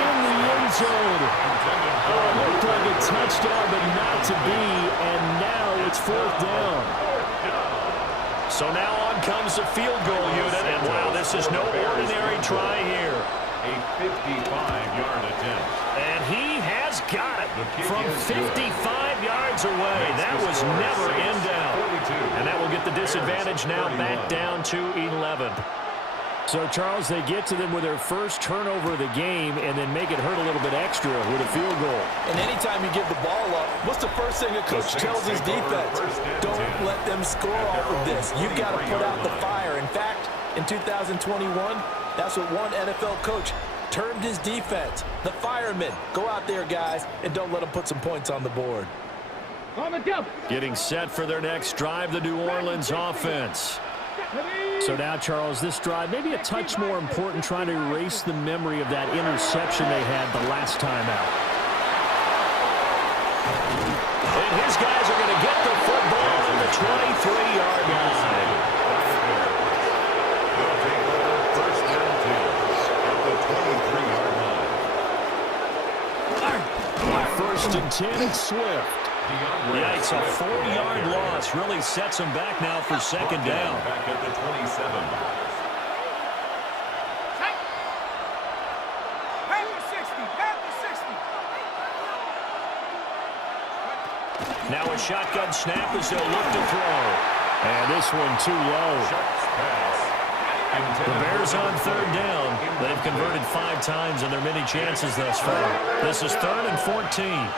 in the end zone. Looked like a touchdown, but not to be, and now it's 4th down. So now on comes the field goal unit, and wow, this is no ordinary try here. A 55-yard attempt. And he has got it from 55 yards away. That was never in doubt. And that will get the disadvantage now back down to 11. So, Charles, they get to them with their first turnover of the game and then make it hurt a little bit extra with a field goal. And anytime you give the ball up, what's the first thing a coach tells his defense? Don't let them score off of this. You've got to put out the fire. In fact, in 2021, that's what one NFL coach termed his defense. The firemen. Go out there, guys, and don't let them put some points on the board. Getting set for their next drive, the New Orleans offense. So now, Charles, this drive maybe a touch more important, trying to erase the memory of that interception they had the last time out. And his guys are going to get the football on the 23-yard line. They'll take over 1st and 10 at the 23-yard line. 1st and 10, it's Swift. Yikes, a 4-yard loss really sets him back now for 2nd down. Back at the 27. Now a shotgun snap as they'll look to throw. And this one too low. The Bears on 3rd down. They've converted 5 times in their many chances thus far. This is 3rd and 14.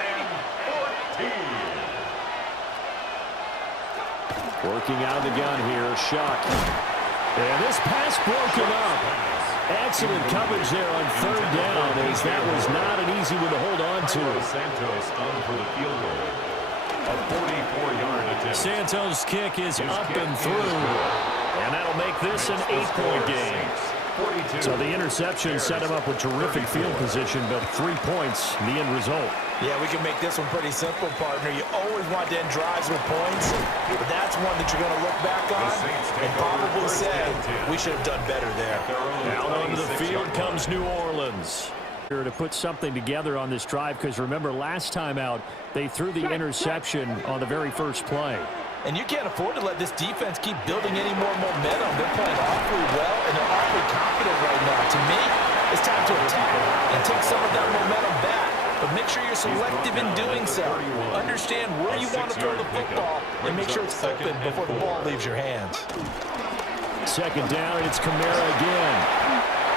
Working out of the gun here, Shuck. And this pass broken up. Excellent coverage there on 3rd down, as that was not an easy one to hold on to. Santos on for the field goal. A 44-yard attempt. Santos' kick is up and through. And that'll make this an 8-point game. 42. So the interception set him up with terrific field position, but 3 points, the end result. Yeah, we can make this one pretty simple, partner. You always want to end drives with points, but that's one that you're going to look back on and probably say, we should have done better there. Out onto the field comes New Orleans. To put something together on this drive, because remember, last time out, they threw the interception on the very first play. And you can't afford to let this defense keep building any more momentum. They're playing awfully well, and they're awfully confident right now. To me, it's time to attack and take some of that momentum back. But make sure you're selective in doing so. Understand where you want to throw the football, and make sure it's open before the ball leaves your hands. 2nd down, and it's Kamara again.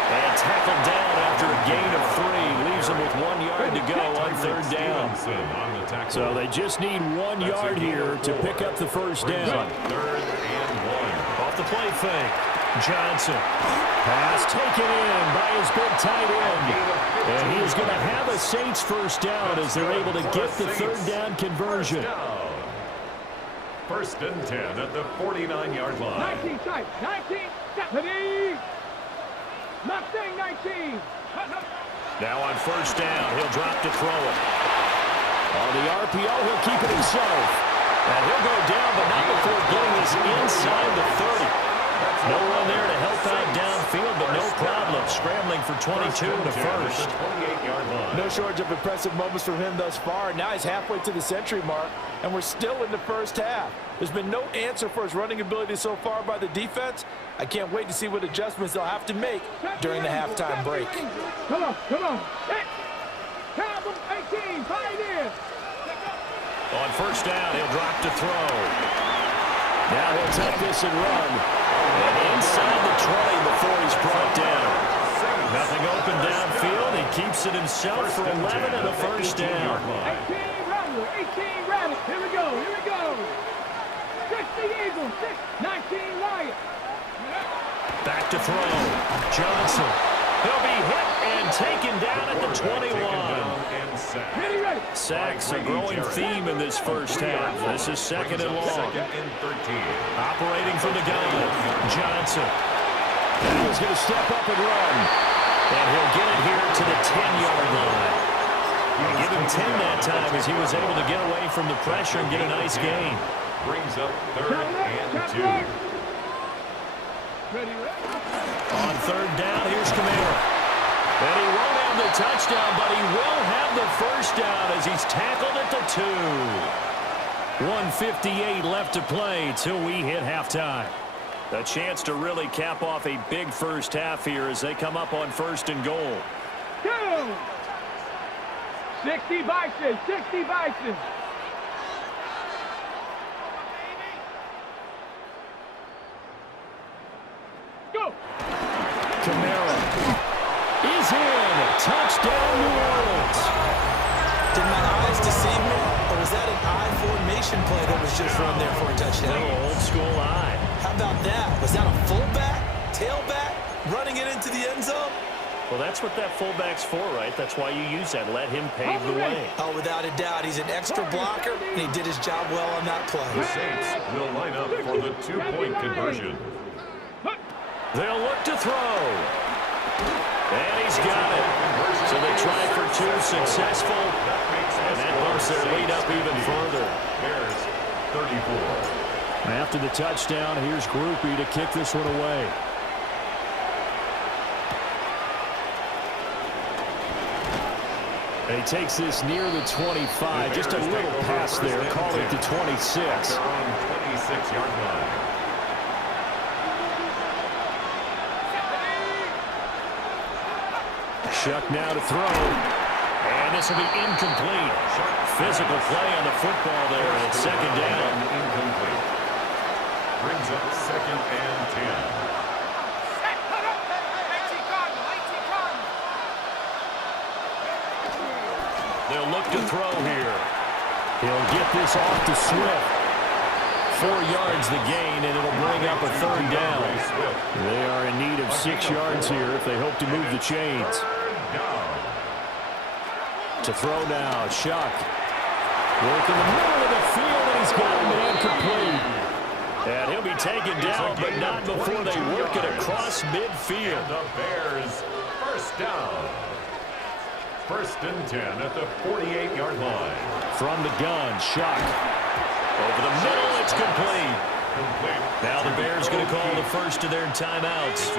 And tackled down after a gain of 3. Leaves him with 1 yard to go on 3rd down. So they just need 1 yard here to pick up the first down. 3rd and 1. Off the play fake. Johnson. Pass taken in by his big tight end. And he's going to have a Saints first down as they're able to get the 3rd down conversion. 1st and 10 at the 49-yard line. 19 tight. 19. Stephanie. Mustang 19. Now on 1st down, he'll drop to throw it. On the RPO, he'll keep it himself. And he'll go down, but not before getting this inside the 30. No one there to help out downfield, but no problem. Scrambling for 22 in the first. No shortage of impressive moments from him thus far. Now he's halfway to the century mark, and we're still in the first half. There's been no answer for his running ability so far by the defense. I can't wait to see what adjustments they'll have to make during the halftime break. Come on, come on. Hit. Cowboy 18, pioneer. On 1st down, he'll drop to throw. Now he'll take this and run. And inside the 20 before he's brought down. Nothing open downfield. He keeps it himself for 11 and a first down. 18 Rattler, 18 Rabbit. Here we go, here we go. 60 Eagle, 19 Lion. Back to throw. Johnson. He'll be hit and taken down at the 21. Sacks a growing theme in this first half. This is 2nd and long. Operating from the gun. Johnson. He's going to step up and run. And he'll get it here to the 10-yard line. Give him 10 that time as he was able to get away from the pressure and get a nice gain. Brings up 3rd and 2. On 3rd down, here's Kamara. And he won't have the touchdown, but he will have the first down as he's tackled at the 2. 1:58 left to play till we hit halftime. A chance to really cap off a big first half here as they come up on 1st and goal. 60 Bison, 60 Bison. Go. Kamara is in. Touchdown, New Orleans. Did my eyes deceive me, or was that an I formation play that was just run there for a touchdown? Little old school eye. How about that? Was that a fullback, tailback, running it into the end zone? Well, that's what that fullback's for, right? That's why you use that. Let him pave the way. Oh, without a doubt. He's an extra blocker, and he did his job well on that play. The Saints will line up for the 2-point conversion. They'll look to throw. And he's got it. So they try for 2, successful. And that bumps their lead up even further. Bears 34. After the touchdown, here's Groupie to kick this one away. He takes this near the 25. Just a little pass there. Call it the 26. They're on 26-yard line. Shuck now to throw. And this will be incomplete. Physical play on the football there. And it's 2nd down. Incomplete. Brings up 2nd and 10. They'll look to throw here. He'll get this off to Swift. 4 yards the gain, and it'll bring up a 3rd down. They are in need of 6 yards here if they hope to move the chains. To throw now, Shuck. Work in the middle of the field, and he's got him incomplete. And he'll be taken down, but not before they work it across midfield. And the Bears first down. 1st and 10 at the 48-yard line. From the gun, Shuck. Over the middle, it's complete. Now the Bears going to call the first of their timeouts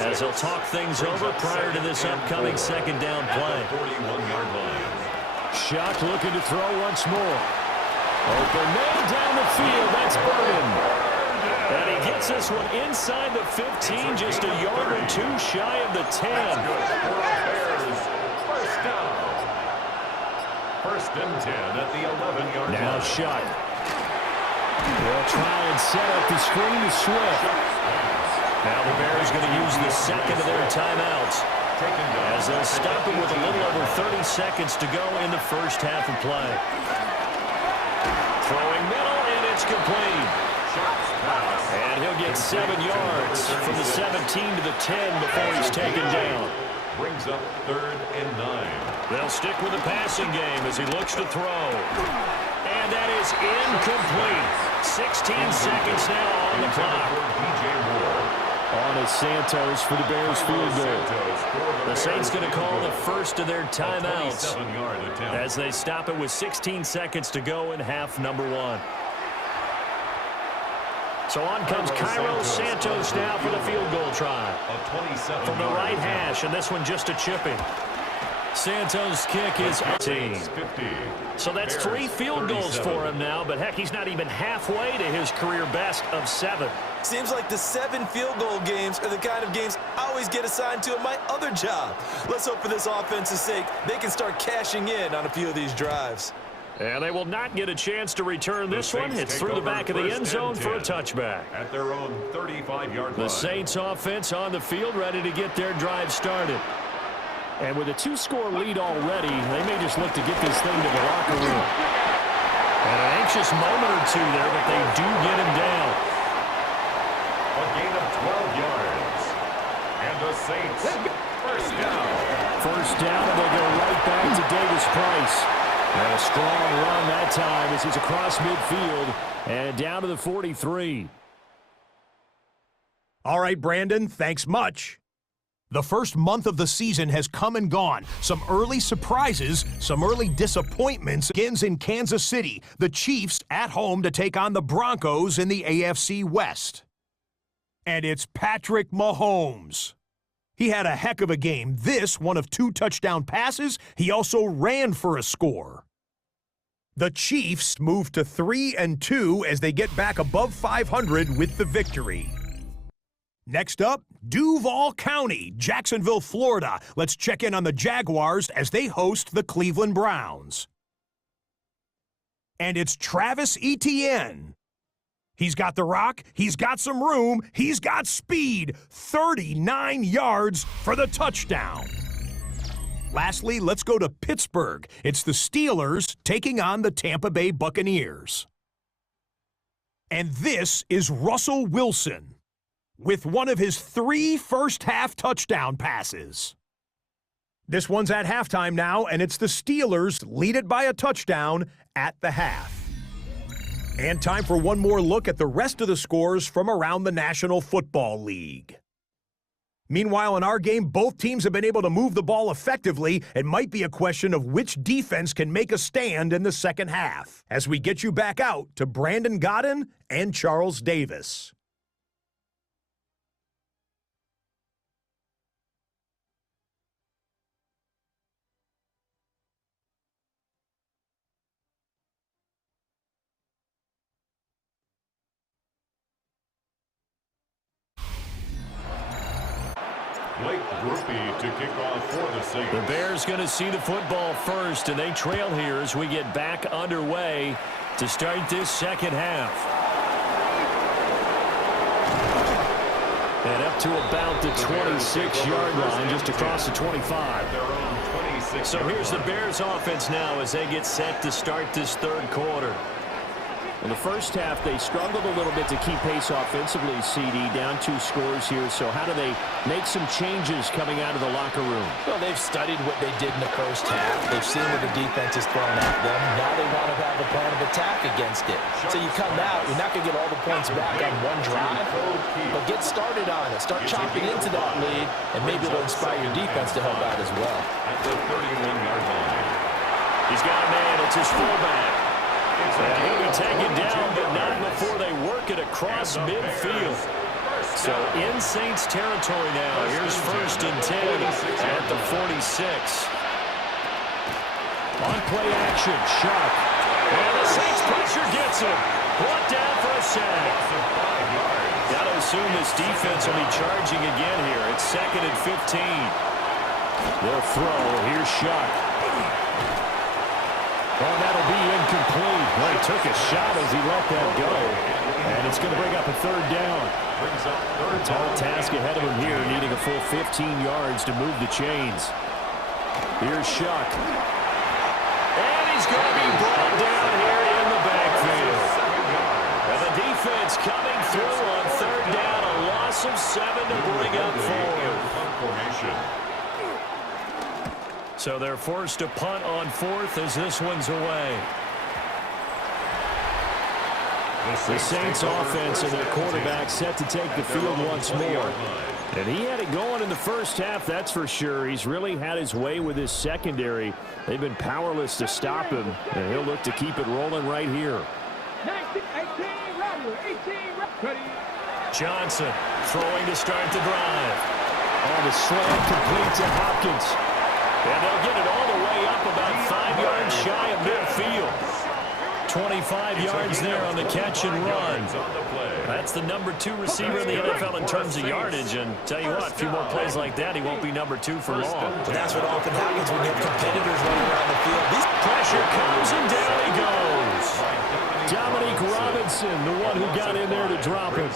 as they'll talk things over prior to this upcoming 2nd down play. 41-yard line. Shuck looking to throw once more. Open man down the field. That's Burden. And he gets this one inside the 15, just a yard or 2 shy of the 10. Bears first down. 1st and 10 at the 11-yard line. Now Shuck. They'll try and set up the screen to Swift. Now the Bears going to use the second of their timeouts, as they'll stop him with a little over 30 seconds to go in the first half of play. Throwing middle, and it's complete. And he'll get 7 yards from the 17 to the 10 before he's taken down. Brings up 3rd and 9. They'll stick with the passing game as he looks to throw. And that is incomplete. 16 seconds now on the clock. On is Santos for the Bears field goal. The Saints going to call the first of their timeouts as they stop it with 16 seconds to go in half number 1. So on comes Cairo Santos now for the field goal try. From the right hash, and this one just a chipping. Santos' kick is 18. So that's 3 field goals for him now, but heck, he's not even halfway to his career best of 7. Seems like the 7 field goal games are the kind of games I always get assigned to at my other job. Let's hope for this offense's sake they can start cashing in on a few of these drives. And they will not get a chance to return this one. It's through the back of the end zone for a touchback. At their own 35-yard line. The Saints offense on the field ready to get their drive started. And with a 2-score lead already, they may just look to get this thing to the locker room. And an anxious moment or two there, but they do get him down. A gain of 12 yards. And the Saints, first down. First down, and they go right back to Davis Price. And a strong run that time as he's across midfield and down to the 43. All right, Brandon, thanks much. The first month of the season has come and gone. Some early surprises, some early disappointments. Begins in Kansas City. The Chiefs at home to take on the Broncos in the AFC West. And it's Patrick Mahomes. He had a heck of a game. This, one of 2 touchdown passes. He also ran for a score. The Chiefs move to 3-2 as they get back above 500 with the victory. Next up, Duval County, Jacksonville, Florida. Let's check in on the Jaguars as they host the Cleveland Browns. And it's Travis Etienne. He's got the rock, he's got some room, he's got speed. 39 yards for the touchdown. Lastly, let's go to Pittsburgh. It's the Steelers taking on the Tampa Bay Buccaneers. And this is Russell Wilson with one of his 3 first-half touchdown passes. This one's at halftime now, and it's the Steelers lead it by a touchdown at the half. And time for one more look at the rest of the scores from around the National Football League. Meanwhile, in our game, both teams have been able to move the ball effectively. It might be a question of which defense can make a stand in the second half. As we get you back out to Brandon Godden and Charles Davis. To kick off for the Saints. The Bears going to see the football first, and they trail here as we get back underway to start this second half. And up to about the 26-yard line, just across the 25. So here's the Bears offense now as they get set to start this third quarter. In the first half, they struggled a little bit to keep pace offensively, CD, down 2 scores here. So how do they make some changes coming out of the locker room? Well, they've studied what they did in the first half. They've seen what the defense has thrown at them. Now they want to have a plan of attack against it. So you come out, you're not going to get all the points back on one drive, but get started on it. Start chopping into that lead, and maybe it'll inspire your defense to help out as well. At the 31-yard line. He's got a man. It's his fullback. And he'll be taken down, but not before they work it across midfield. So in Saints territory now. Here's 1st and 10 at the 46. On play action, Sharp. And the Saints pressure gets him. Brought down for a sack. Got to assume this defense will be charging again here. It's 2nd and 15. They'll throw. Here's Sharp. Oh, that'll be incomplete. What a took a shot as he let that go. And it's going to bring up a third down. Tall task ahead of him here, needing a full 15 yards to move the chains. Here's Shuck. And he's going to be brought down here in the backfield. And the defense coming through on third down. A loss of 7 to bring up 4. So they're forced to punt on 4th as this one's away. The Saints offense and their quarterback set to take the field once more. And he had it going in the first half, that's for sure. He's really had his way with his secondary. They've been powerless to stop him, and he'll look to keep it rolling right here. 19, 18, Rattler, 18, Johnson throwing to start the drive. On the slant, complete to Hopkins. And they'll get it all the way up about 5 yards shy of midfield. 25 yards there on the catch and run. That's the number 2 receiver in the NFL in terms of yardage. And tell you what, a few more plays like that, he won't be number 2 for long. But that's what often happens when you have competitors running around the field. These Pressure comes and down he goes. Dominique Robinson, the one who got in there to drop him.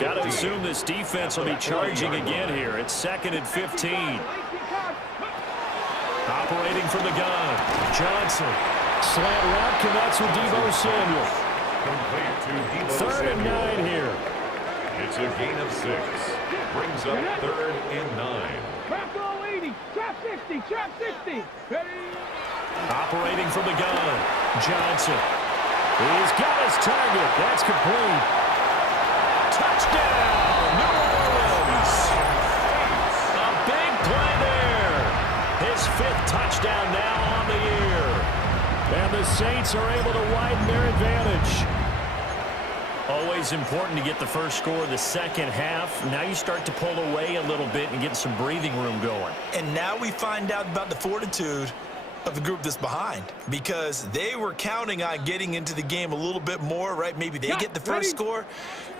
Got to assume this defense will be charging again here. It's 2nd and 15. Operating from the gun, Johnson. Slant route connects with Deebo Samuel. 3rd and 9 here. It's a gain of 6. Brings up 3rd and 9. Trap all 80, trap 60, trap 60. Ready? Operating from the gun, Johnson. He's got his target. That's complete. Touchdown, New Orleans. A big play there. His 5th touchdown now on the year. And the Saints are able to widen their advantage. Always important to get the first score of the second half. Now you start to pull away a little bit and get some breathing room going. And now we find out about the fortitude of the group that's behind, because they were counting on getting into the game a little bit more, right? Maybe they get the first score.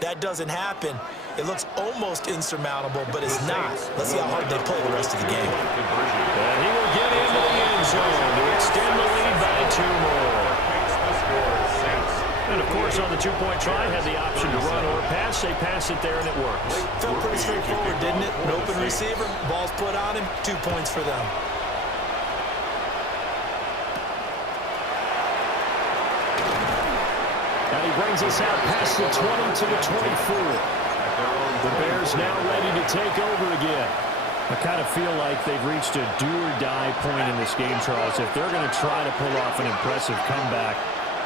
That doesn't happen. It looks almost insurmountable, but it's not. Let's see how hard they play the rest of the game. And he will get into the end zone to extend the lead by 2 more. And, of course, on the 2-point try, had the option to run or pass. They pass it there, and it works. Felt pretty straightforward, didn't it? An open receiver, ball's put on him, 2 points for them. And he brings us out past the 20 to the 24. The Bears now ready to take over again. I kind of feel like they've reached a do-or-die point in this game, Charles. If they're going to try to pull off an impressive comeback,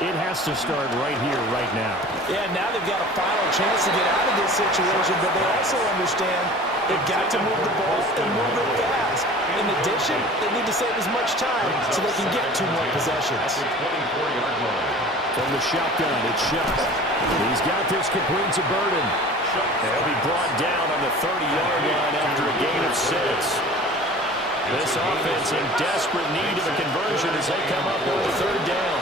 it has to start right here, right now. Yeah, now they've got a final chance to get out of this situation, but they also understand they've got to move the ball and move it fast. In addition, they need to save as much time so they can get 2 more possessions. From the shotgun, it's Shuck. He's got this complete to Burden. They'll be brought down on the 30-yard line after a gain of 6. This offense in desperate need of a conversion as they come up on the 3rd down.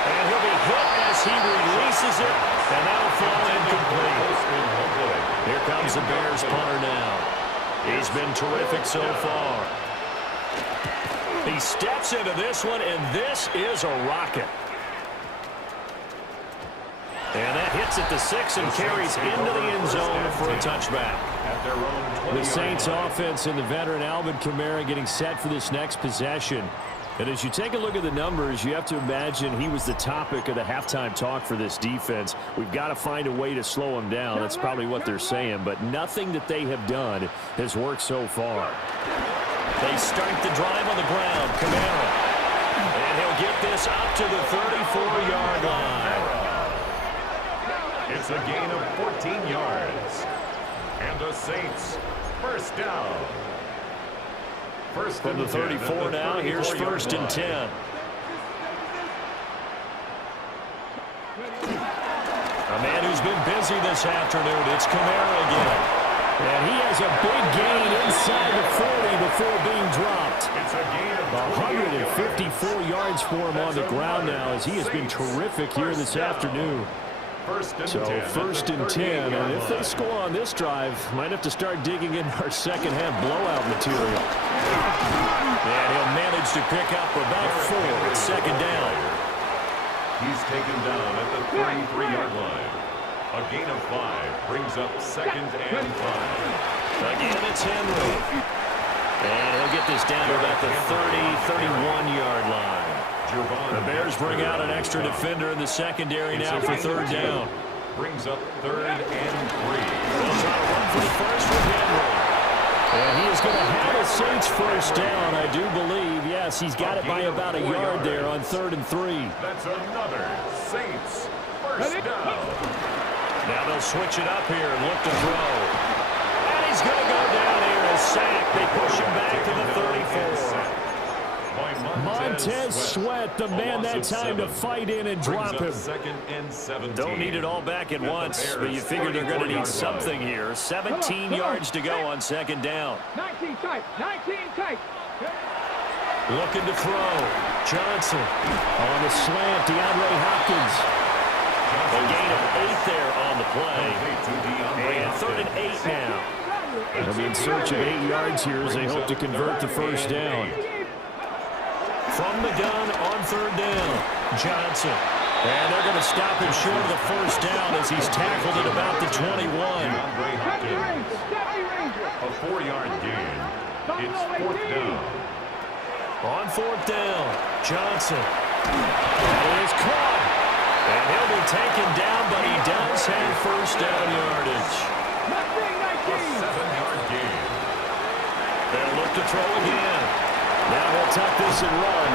And he'll be hit as he releases it, and that'll fall incomplete. Here comes the Bears punter now. He's been terrific so far. He steps into this one, and this is a rocket. And that hits at the 6 and carries into the end zone for a touchback. The Saints offense and the veteran Alvin Kamara getting set for this next possession. And as you take a look at the numbers, you have to imagine he was the topic of the halftime talk for this defense. We've got to find a way to slow him down. That's probably what they're saying. But nothing that they have done has worked so far. They start the drive on the ground. Kamara. And he'll get this up to the 34-yard line. It's a gain of 14 yards. And the Saints, first down. From the 34 now, here's 1st and 10. A man who's been busy this afternoon, it's Kamara again. And he has a big gain inside the 40 before being dropped. It's a gain of 154 yards for him on the ground now as he has been terrific here this afternoon. So 1st and 10, and if they score on this drive, might have to start digging in our second half blowout material. And he'll manage to pick up about 4 at 2nd down. He's taken down at the 33-yard line. A gain of 5 brings up 2nd and 5. Again, it's Henry. And he'll get this down to about the 31-yard line. The Bears bring out an extra defender in the secondary now for 3rd down. Brings up 3rd and 3. They'll try to run for the first with Henry. And he is going to have a Saints first down, I do believe. Yes, he's got it by about a yard there on 3rd and 3. That's another Saints first down. Now they'll switch it up here and look to throw. And he's going to go down here and sack. They push him back to the 34. Montez Sweat, the man that time to fight in and drop him. 2nd and 17. Don't need it all back at once, but you figure they're going to need something here. 17 yards to go on 2nd down. 19 tight, 19 tight. Looking to throw. Johnson on the slant. DeAndre Hopkins. A gain of 8 there on the play. And 3rd and 8 now. They'll be in search of 8 yards here as they hope to convert the first down. From the gun on 3rd down, Johnson. And they're going to stop him short of the first down as he's tackled at about the 21. A 4-yard gain. It's 4th down. On 4th down, Johnson. It is caught. And he'll be taken down, but he does have first down yardage. A 7-yard gain. They'll look to throw again. Now he'll tuck this and run.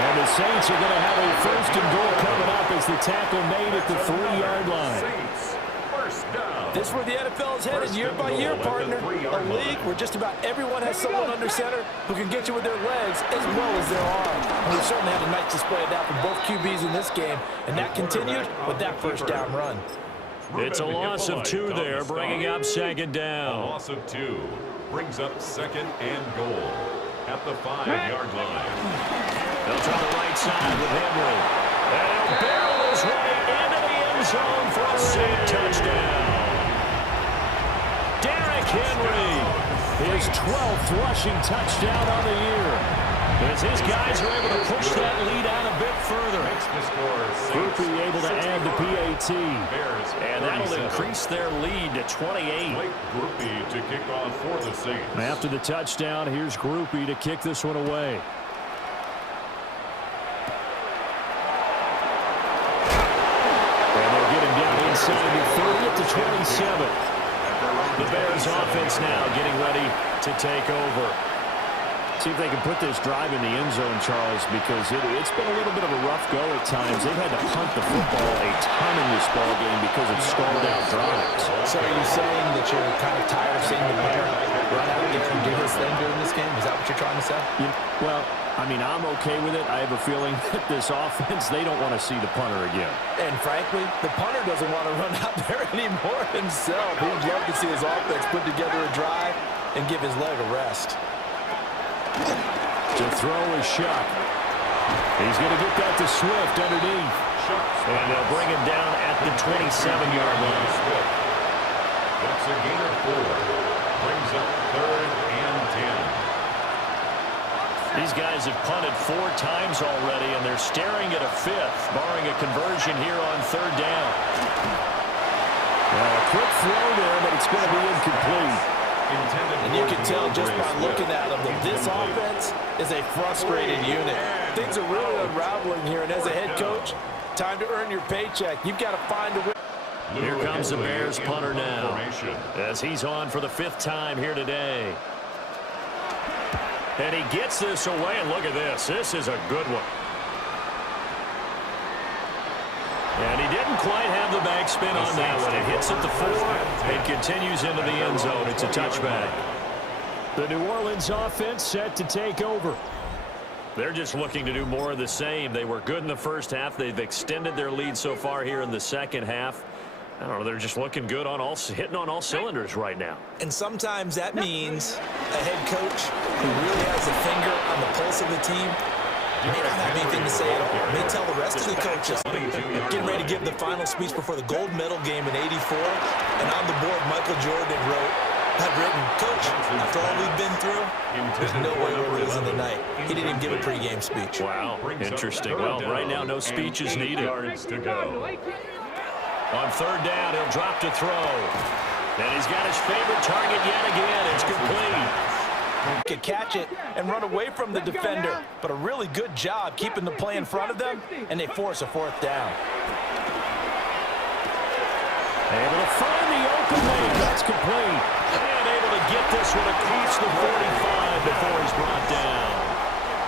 And the Saints are going to have a 1st and goal coming up as the tackle made at the 3-yard line. Saints first down. This is where the NFL is headed year by year, partner. A league where just about everyone has someone under center who can get you with their legs as well as their arm. And we certainly had a nice display of that from both QBs in this game, and that continued with that first down run. It's a loss of 2 there, bringing up 2nd A down. loss of 2 brings up 2nd and goal at the 5-yard line. They'll try the right side with Henry. And he'll barrel his way into the end zone for a safe touchdown. Derrick Henry, his 12th rushing touchdown on the year. As his guys are able to push that lead out a bit further. Groupie able to add the PAT. And that'll increase their lead to 28. Groupie to kick off for the Saints. After the touchdown, here's Groupie to kick this one away. And they'll get him down inside the 30 at the 27. The Bears offense now getting ready to take over. See if they can put this drive in the end zone, Charles, because it's been a little bit of a rough go at times. They've had to punt the football a ton in this ball game because of stalled-out drives. So are you saying that you're kind of tired of seeing the player run out there and do his thing during this game? Is that what you're trying to say? Well, I mean, I'm okay with it. I have a feeling that this offense, they don't want to see the punter again. And frankly, the punter doesn't want to run out there anymore himself. He'd love to see his offense put together a drive and give his leg a rest. To throw is Shuck. He's going to get that to Swift underneath. And they'll bring him down at the 27-yard line. That's a gain of 4. Brings up 3rd and 10. These guys have punted 4 times already, and they're staring at a 5th, barring a conversion here on 3rd down. A quick throw there, but it's going to be incomplete. And you can tell just by looking at them that this offense is a frustrated unit. Things are really unraveling here, and as a head coach, time to earn your paycheck. You've got to find a way. Here comes the Bears punter now, as he's on for the 5th time here today. And he gets this away, and look at this. This is a good one. And he didn't quite have the backspin on that one. It hits at the 4 and continues into the end zone. It's a touchback. The New Orleans offense set to take over. They're just looking to do more of the same. They were good in the first half. They've extended their lead so far here in the second half. I don't know, they're just looking good on hitting on all cylinders right now. And sometimes that means a head coach who really has a finger on the pulse of the team may not have anything to say at all. May tell the rest of the coaches. Getting ready to give the final speech before the gold medal game in '84. And on the board, Michael Jordan wrote, I've written, Coach, after all we've been through, there's no way we're losing tonight. He didn't even give a pregame speech. Wow, interesting. Well, right now, no speech is needed. To go. On third down, he'll drop to throw. And he's got his favorite target yet again. It's complete. Could catch it and run away from the defender, but a really good job keeping the play in front of them, and they force a fourth down. Able to find the open man. That's complete. And able to get this one across the 45 before he's brought down.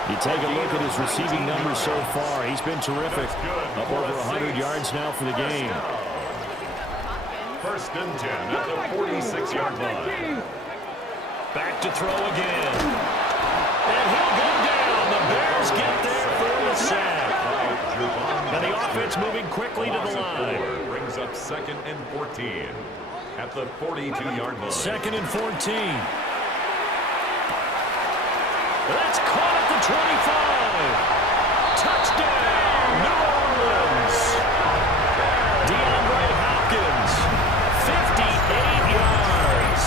You take a look at his receiving numbers so far. He's been terrific. Up over 100 yards now for the game. First and 10 at the 46-yard line. Back to throw again. And he'll go down. The Bears get there for the sack. And the offense moving quickly to the line. Brings up 2nd and 14 at the 42-yard line. 2nd and 14. That's caught at the 25. Touchdown, New Orleans. DeAndre Hopkins, 58 yards.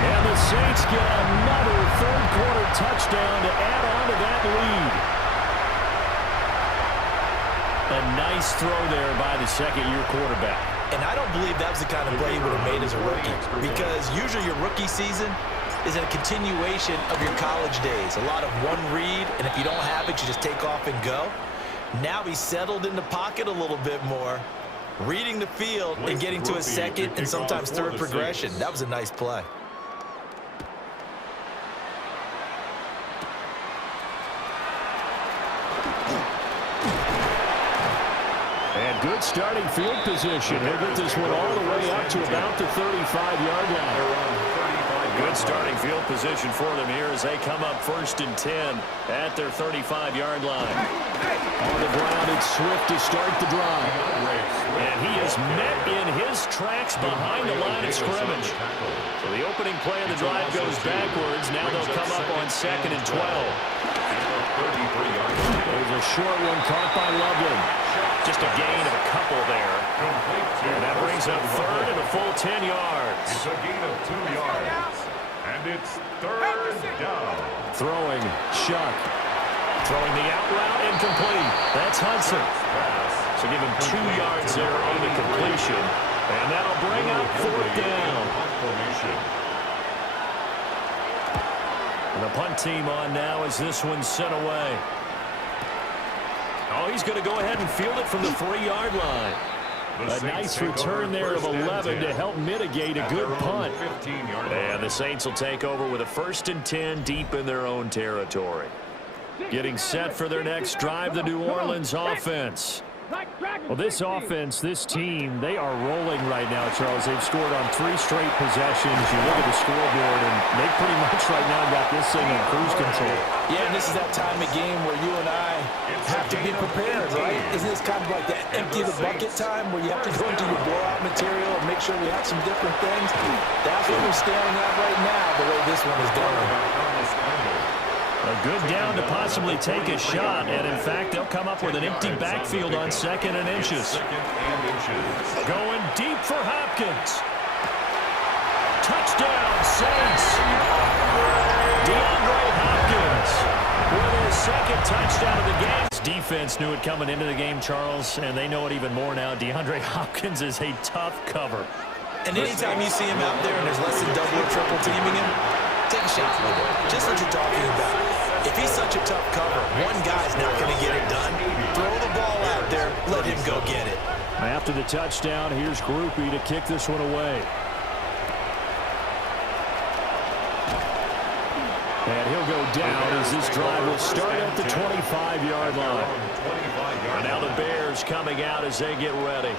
And the Saints get another third-quarter touchdown to add on to that lead. A nice throw there by the second-year quarterback. And I don't believe that was the kind of play he would have made as a rookie, because usually your rookie season is a continuation of your college days. A lot of one read, and if you don't have it, you just take off and go. Now he's settled in the pocket a little bit more, reading the field and getting to a second and sometimes third progression. That was a nice play. And good starting field position. He'll get this one all the way up to about the 35-yard line. Good starting field position for them here as they come up 1st and 10 at their 35-yard line. On the ground, it's Swift to start the drive. And he is met in his tracks behind the line of scrimmage. So the opening play of the drive goes backwards. Now they'll come up on 2nd and 12. There's a short one caught by Loveland. Just a gain of a couple there. And that brings up 3rd and a full 10 yards. It's a gain of 2 yards. And it's 3rd down. Throwing, Shuck. Throwing the out route, incomplete. That's Hudson. So give him 2 yards there on the completion. And that'll bring up 4th down. And the punt team on now as this one's sent away. Oh, he's going to go ahead and field it from the 3-yard line. A nice return there of 11 to help mitigate a good punt. And the Saints will take over with a 1st and 10 deep in their own territory. Getting set for their next drive, the New Orleans offense. Well, this offense, this team, they are rolling right now, Charles. They've scored on 3 straight possessions. You look at the scoreboard, and they pretty much right now got this thing in cruise control. Yeah, and this is that time of game where you and I have to be prepared, right? Isn't this kind of like that empty the bucket time where you have to go into your blowout material and make sure we have some different things? That's what we're staring at right now, the way this one is going. A good down to possibly take a shot, and in fact, they'll come up with an empty backfield on 2nd and inches. Going deep for Hopkins. Touchdown, Saints. DeAndre Hopkins with his 2nd touchdown of the game. His defense knew it coming into the game, Charles, and they know it even more now. DeAndre Hopkins is a tough cover. And anytime you see him out there and there's less than double or triple teaming him, take a shot with it. Just what you're talking about. If he's such a tough cover, one guy's not going to get it done. Throw the ball out there, let him go get it. After the touchdown, here's Groupie to kick this one away. And he'll go down as this drive will start at the 25-yard line. And now the Bears coming out as they get ready.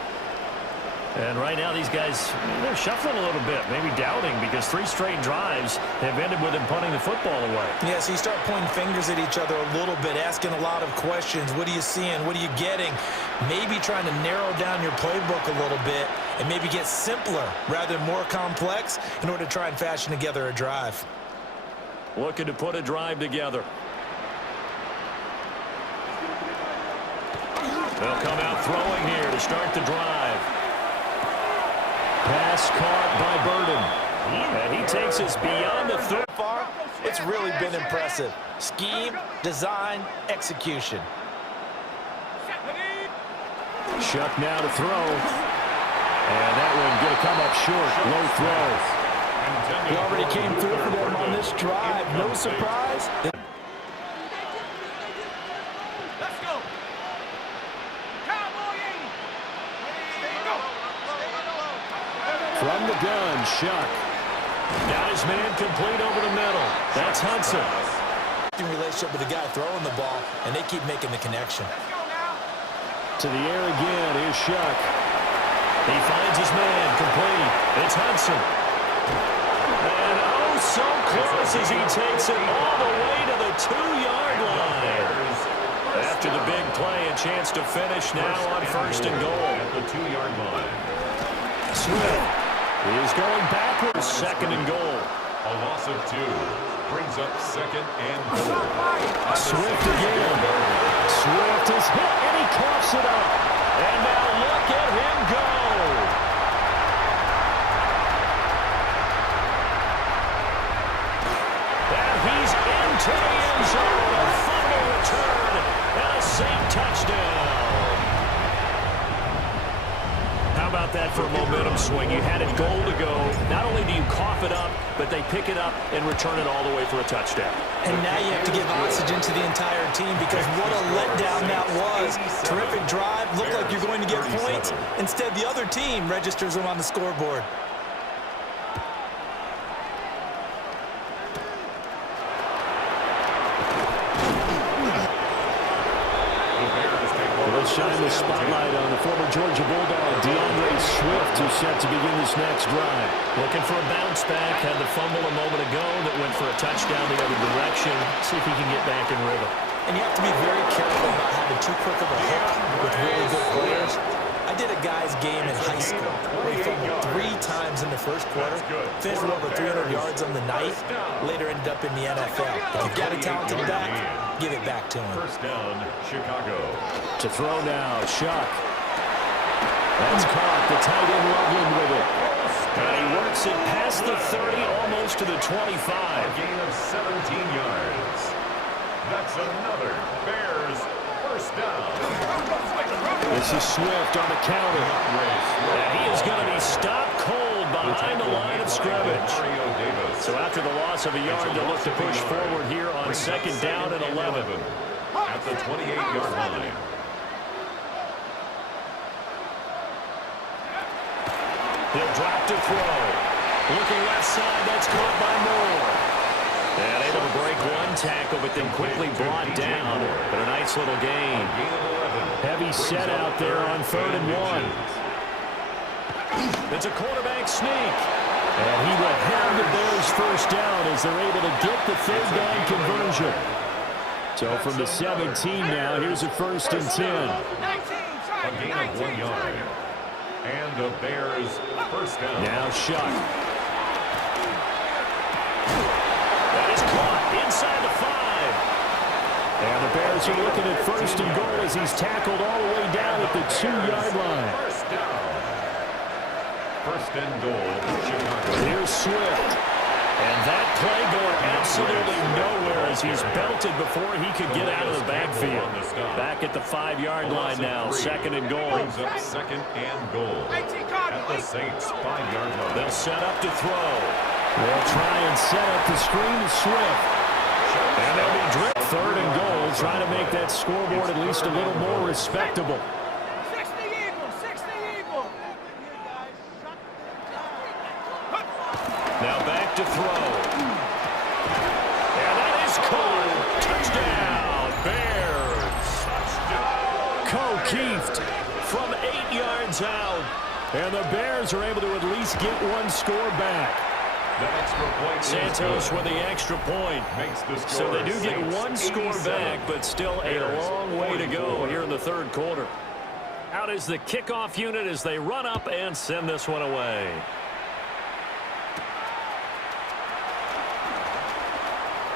And right now these guys, they're shuffling a little bit, maybe doubting, because 3 straight drives have ended with them punting the football away. Yeah, so you start pointing fingers at each other a little bit, asking a lot of questions. What are you seeing? What are you getting? Maybe trying to narrow down your playbook a little bit and maybe get simpler rather than more complex in order to try and fashion together a drive. Looking to put a drive together. They'll come out throwing here to start the drive. Pass caught by Burden. And he takes us beyond the third. Far, it's really been impressive. Scheme, design, execution. Shuck now to throw. And that one going to come up short. Low throw. He already came through for them on this drive. No surprise. Let's go. Cowboy 80. From the gun, Shuck. Got his man complete over the middle. That's Hudson. Relationship with the guy throwing the ball, and they keep making the connection. To the air again, here's Shuck. He finds his man complete. It's Hudson. And oh, so close as he takes it all the way to the 2-yard line. After the big play, a chance to finish now on first and goal. At the 2-yard line. Swift is going backwards. Second and goal. A loss of 2 brings up second and goal. Swift again. Swift is hit, and he coughs it up. And now look at him go. And he's into the end zone. A fumble return and a Saint touchdown. How about that for a momentum swing? You had it goal to go. Not only do you cough it up, but they pick it up and return it all the way for a touchdown. And now you have to give oxygen to the entire team because what a letdown that was. Terrific drive. Looked like you're going to get points. Instead, the other team registers them on the scoreboard. Let's shine the spotlight on the former Georgia Bulldog, DeAndre Swift, who's set to begin this next drive. Looking for a bounce back. Had the fumble a moment ago that went for a touchdown the other direction. See if he can get back in rhythm. And you have to be very careful about having too quick of a hook with really good players. I did a guy's game in high school where he fumbled 3 times in the first quarter, finished with over 300 yards on the night, later ended up in the NFL. If you've got a talented back, give it back to him. First down, Chicago. To throw now, Shuck. That's caught. The tight end Loveland with it. And he works it past the 30, almost to the 25. A gain of 17 yards. That's another Bears first down. This is Swift on the counter. And he is going to be stopped cold behind the line of scrimmage. So after the loss of a yard, they'll look to push forward here on second down and 11. At the 28-yard line. He'll drop to throw. Looking left side, that's caught by Moore. And able to break one tackle, but then quickly brought down. But a nice little gain. Heavy set out there on 3rd and 1. It's a quarterback sneak. And he will have the Bears first down as they're able to get the third down conversion. So from the 17 now, here's a 1st and 10. A gain of 1 yard. And the Bears first down. Now Shuck. That is caught inside the 5. And the Bears are looking at 1st and goal as he's tackled all the way down at the 2-yard line. First down. 1st and goal, Chicago. Here's Swift. And that play going absolutely nowhere as he's belted before he could get out of the backfield. Back at the 5-yard line now, 2nd and goal. Brings up 2nd and goal. At the Saints 5-yard line. They'll set up to throw. They'll try and set up the screen to Swift. And they'll be dripped. 3rd and goal, trying to make that scoreboard at least a little more respectable. 60 Eagles, 60 Eagles. Now back to throw. And that is caught. Touchdown, Bears. Keeft from 8 yards out. And the Bears are able to at least get one score back. Santos with the extra point. Makes the score. So they do get one score 87. back, but still a long way to go here in the 3rd quarter. Out is the kickoff unit as they run up and send this one away.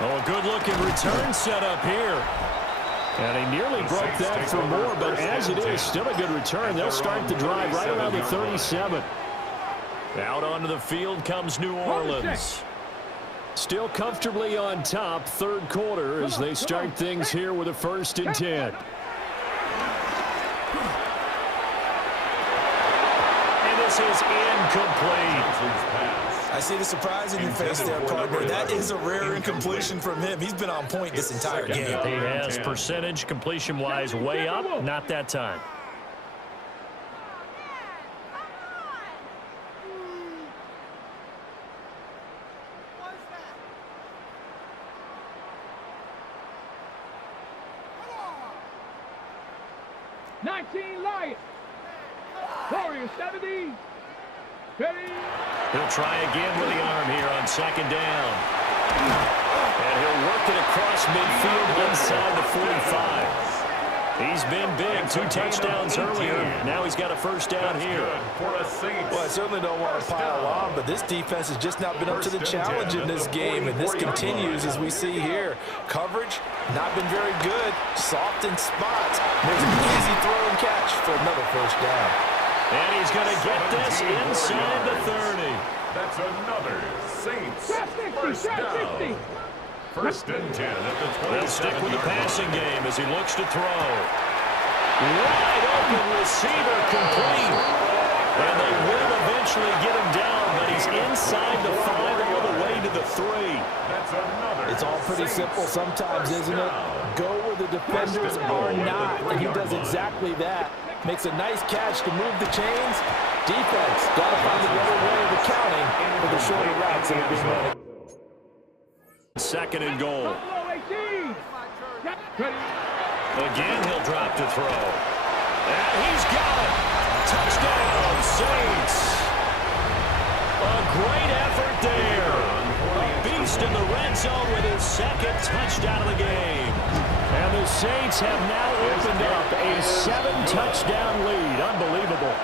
Oh, a good-looking return set up here. And he nearly broke that for more, but as it is, still a good return. They'll start the drive right around the 37. Out onto the field comes New Orleans. Still comfortably on top, third quarter, as they start things here with a 1st and 10. And this is incomplete. I see the surprise in your face there, partner. That is a rare incompletion from him. He's been on point this entire game. He has percentage completion-wise way up, not that time. Lions. Warriors 70. Ready. He'll try again with the arm here on 2nd down. And he'll work it across midfield inside the 45. He's been big, 2 touchdowns earlier. Now he's got a 1st down here. Well, I certainly don't want to pile on, but this defense has just not been up to the challenge in this game, and this continues as we see here. Coverage, not been very good. Soft in spots. There's an easy throw and catch for another 1st down. And he's going to get this inside the 30. That's another Saints 1st down. 1st and 10 at the 20. They'll stick with the passing game as he looks to throw. Wide open receiver complete. And they will eventually get him down, but he's inside the 5 all the way to the 3. That's another. It's all pretty simple sometimes, isn't it? Go where the defenders are not, and he does exactly that. Makes a nice catch to move the chains. Defense got to find a better way of accounting for the shorter routes that are being run. 2nd and goal. Again, he'll drop to throw. And he's got it. Touchdown, Saints. A great effort there. A beast in the red zone with his 2nd touchdown of the game. And the Saints have now opened up a 7-touchdown lead. Unbelievable.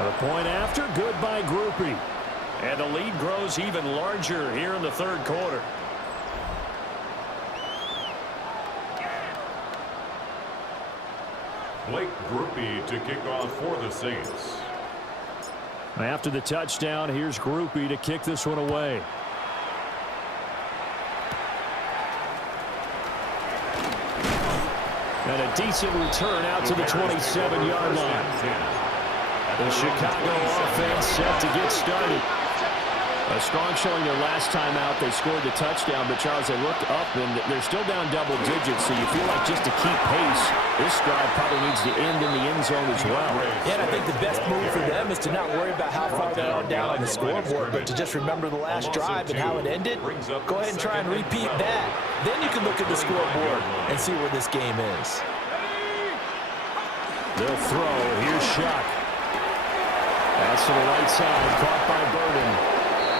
A point after, good by Groupie. And the lead grows even larger here in the 3rd quarter. Blake Groupie to kick off for the Saints. After the touchdown, here's Groupie to kick this one away. And a decent return out to the 27-yard line. The Chicago offense set to get started. A strong showing their last time out. They scored the touchdown, but Charles, they looked up, and they're still down double digits, so you feel like just to keep pace, this drive probably needs to end in the end zone as well. Yeah, and I think the best move for them is to not worry about how far they are down on the scoreboard, but to just remember the last drive and how it ended. Go ahead and try and repeat that. Then you can look at the scoreboard and see where this game is. They'll throw. Here's Shuck. That's to the right side, caught by Burden.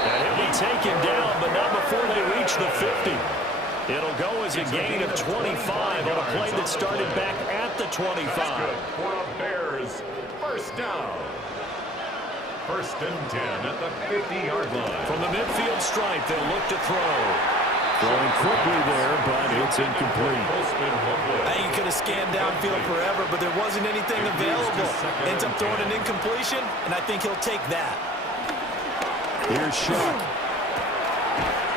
And he'll be taken down, but not before they reach the 50. It'll go as a gain of 25 on a play that started back at the 25. For a Bears 1st down. 1st and 10 at the 50-yard line. From the midfield stripe, they'll look to throw. Throwing quickly there, but it's incomplete. I think he could have scanned downfield forever, but there wasn't anything available. Ends up throwing an incompletion, and I think he'll take that. Here's Shuck.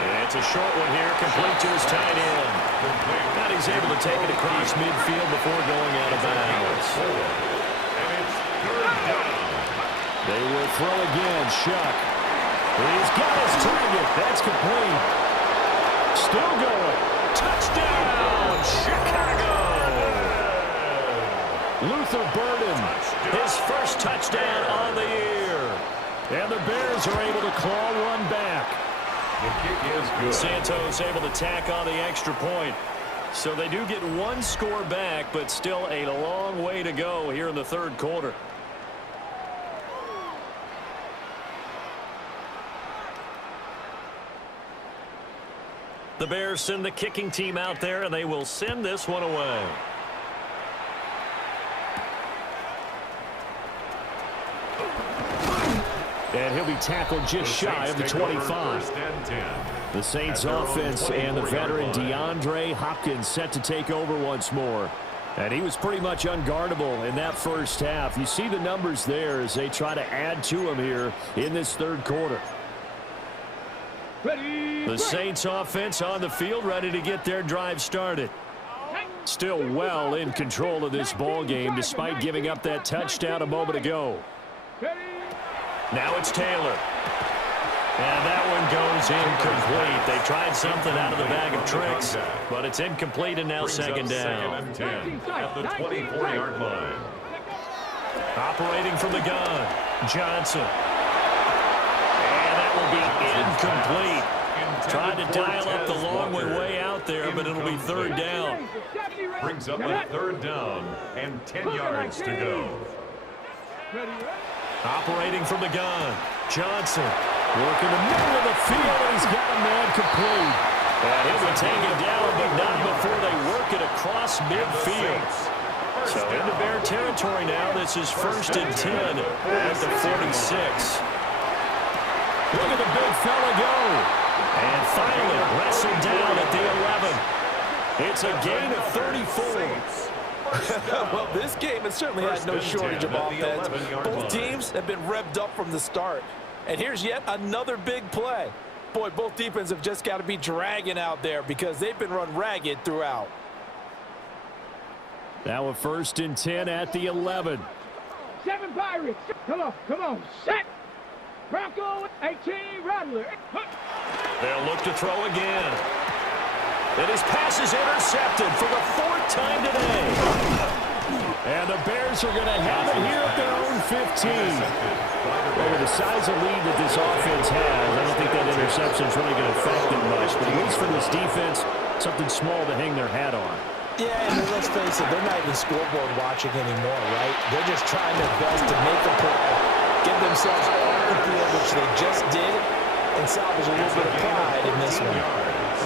And it's a short one here, complete to his tight end. Now he's able to take it across midfield before going out of bounds. And it's 3rd down. They will throw again. Shuck. He's got his target. That's complete. Still going. Touchdown, Chicago. Luther Burden, his 1st touchdown on the year. And the Bears are able to claw one back. The kick is good. Santos able to tack on the extra point. So they do get 1 score back, but still a long way to go here in the 3rd quarter. The Bears send the kicking team out there, and they will send this one away. And he'll be tackled just shy of the 25. The Saints offense and the veteran DeAndre Hopkins set to take over once more. And he was pretty much unguardable in that first half. You see the numbers there as they try to add to him here in this third quarter. The Saints offense on the field, ready to get their drive started. Still well in control of this ball game despite giving up that touchdown a moment ago. Now it's Taylor. And that one goes incomplete. They tried something out of the bag of tricks, but it's incomplete and now second down. Second and 10 at the 24-yard line. Operating from the gun, Johnson. And that will be incomplete. Trying to dial up the long way out there, but it'll be third down. Brings up a third down and 10 yards to go. Operating from the gun, Johnson. Working the middle of the field, and he's got a man complete. And he'll be taken down, but not before they work it across midfield. So into Bear territory now. This is 1st and 10 at the 46. Look at the big fella go. And finally wrestled down at the 11. It's a gain of 34. Well, this game has certainly had no shortage of offense. Both teams have been revved up from the start. And here's yet another big play. Boy, both defenses have just got to be dragging out there because they've been run ragged throughout. Now a 1st and 10 at the 11. 7 Pirates. Come on, set. Bronco, 18, Rattler. They'll look to throw again. And his pass is intercepted for the 4th time today. And the Bears are going to have it here at their own 15. Well, with the size of lead that this offense has, I don't think that interception is really going to affect them much. But at least for this defense, something small to hang their hat on. Yeah, and let's face it, they're not even scoreboard watching anymore, right? They're just trying their best to make a play, give themselves all the field, which they just did, and salvage a little bit of pride in this one.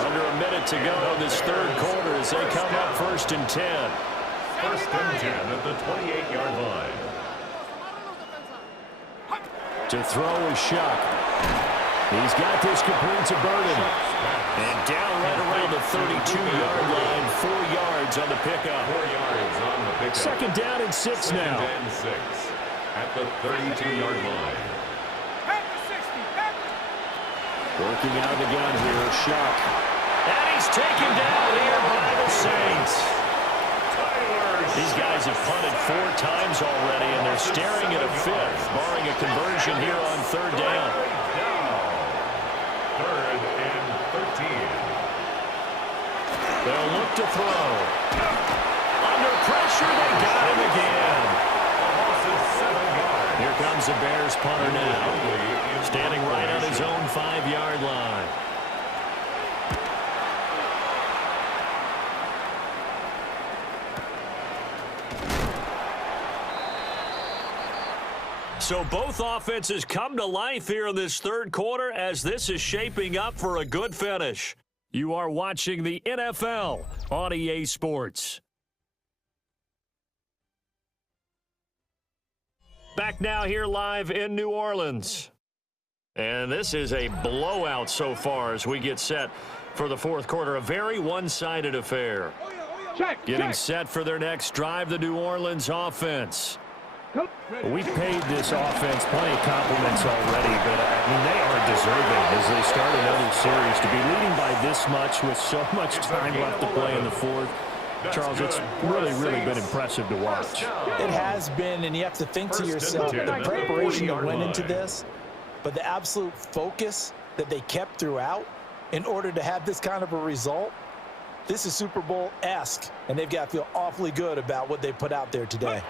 Under a minute to go in this third quarter as they come up 1st and 10. 1st and 10 at the 28-yard line. To throw is Shuck. He's got this complete to Burden. And down right around the 32-yard line, 4 yards on the pickup. 4 yards on the pickup. Second down and 6 now. Second and 6 at the 32-yard line. Working out of the gun here, Shuck. And he's taken down here by the Saints. These guys have punted 4 times already, and they're staring at a 5th, barring a conversion here on 3rd down. 3rd and 13. They'll look to throw. Under pressure, they got him again. Here comes the Bears punter now, standing right on his own 5-yard line. So both offenses come to life here in this third quarter as this is shaping up for a good finish. You are watching the NFL on EA Sports. Back now here live in New Orleans. And this is a blowout so far as we get set for the fourth quarter. A very one-sided affair. Getting set for their next drive, the New Orleans offense. We paid this offense plenty of compliments already, but I mean, they are deserving as they start another series. To be leading by this much with so much time left to play in the fourth, Charles, it's really been impressive to watch. It has been, and you have to think to yourself, the preparation that went into this, but the absolute focus that they kept throughout in order to have this kind of a result, this is Super Bowl-esque, and they've got to feel awfully good about what they put out there today.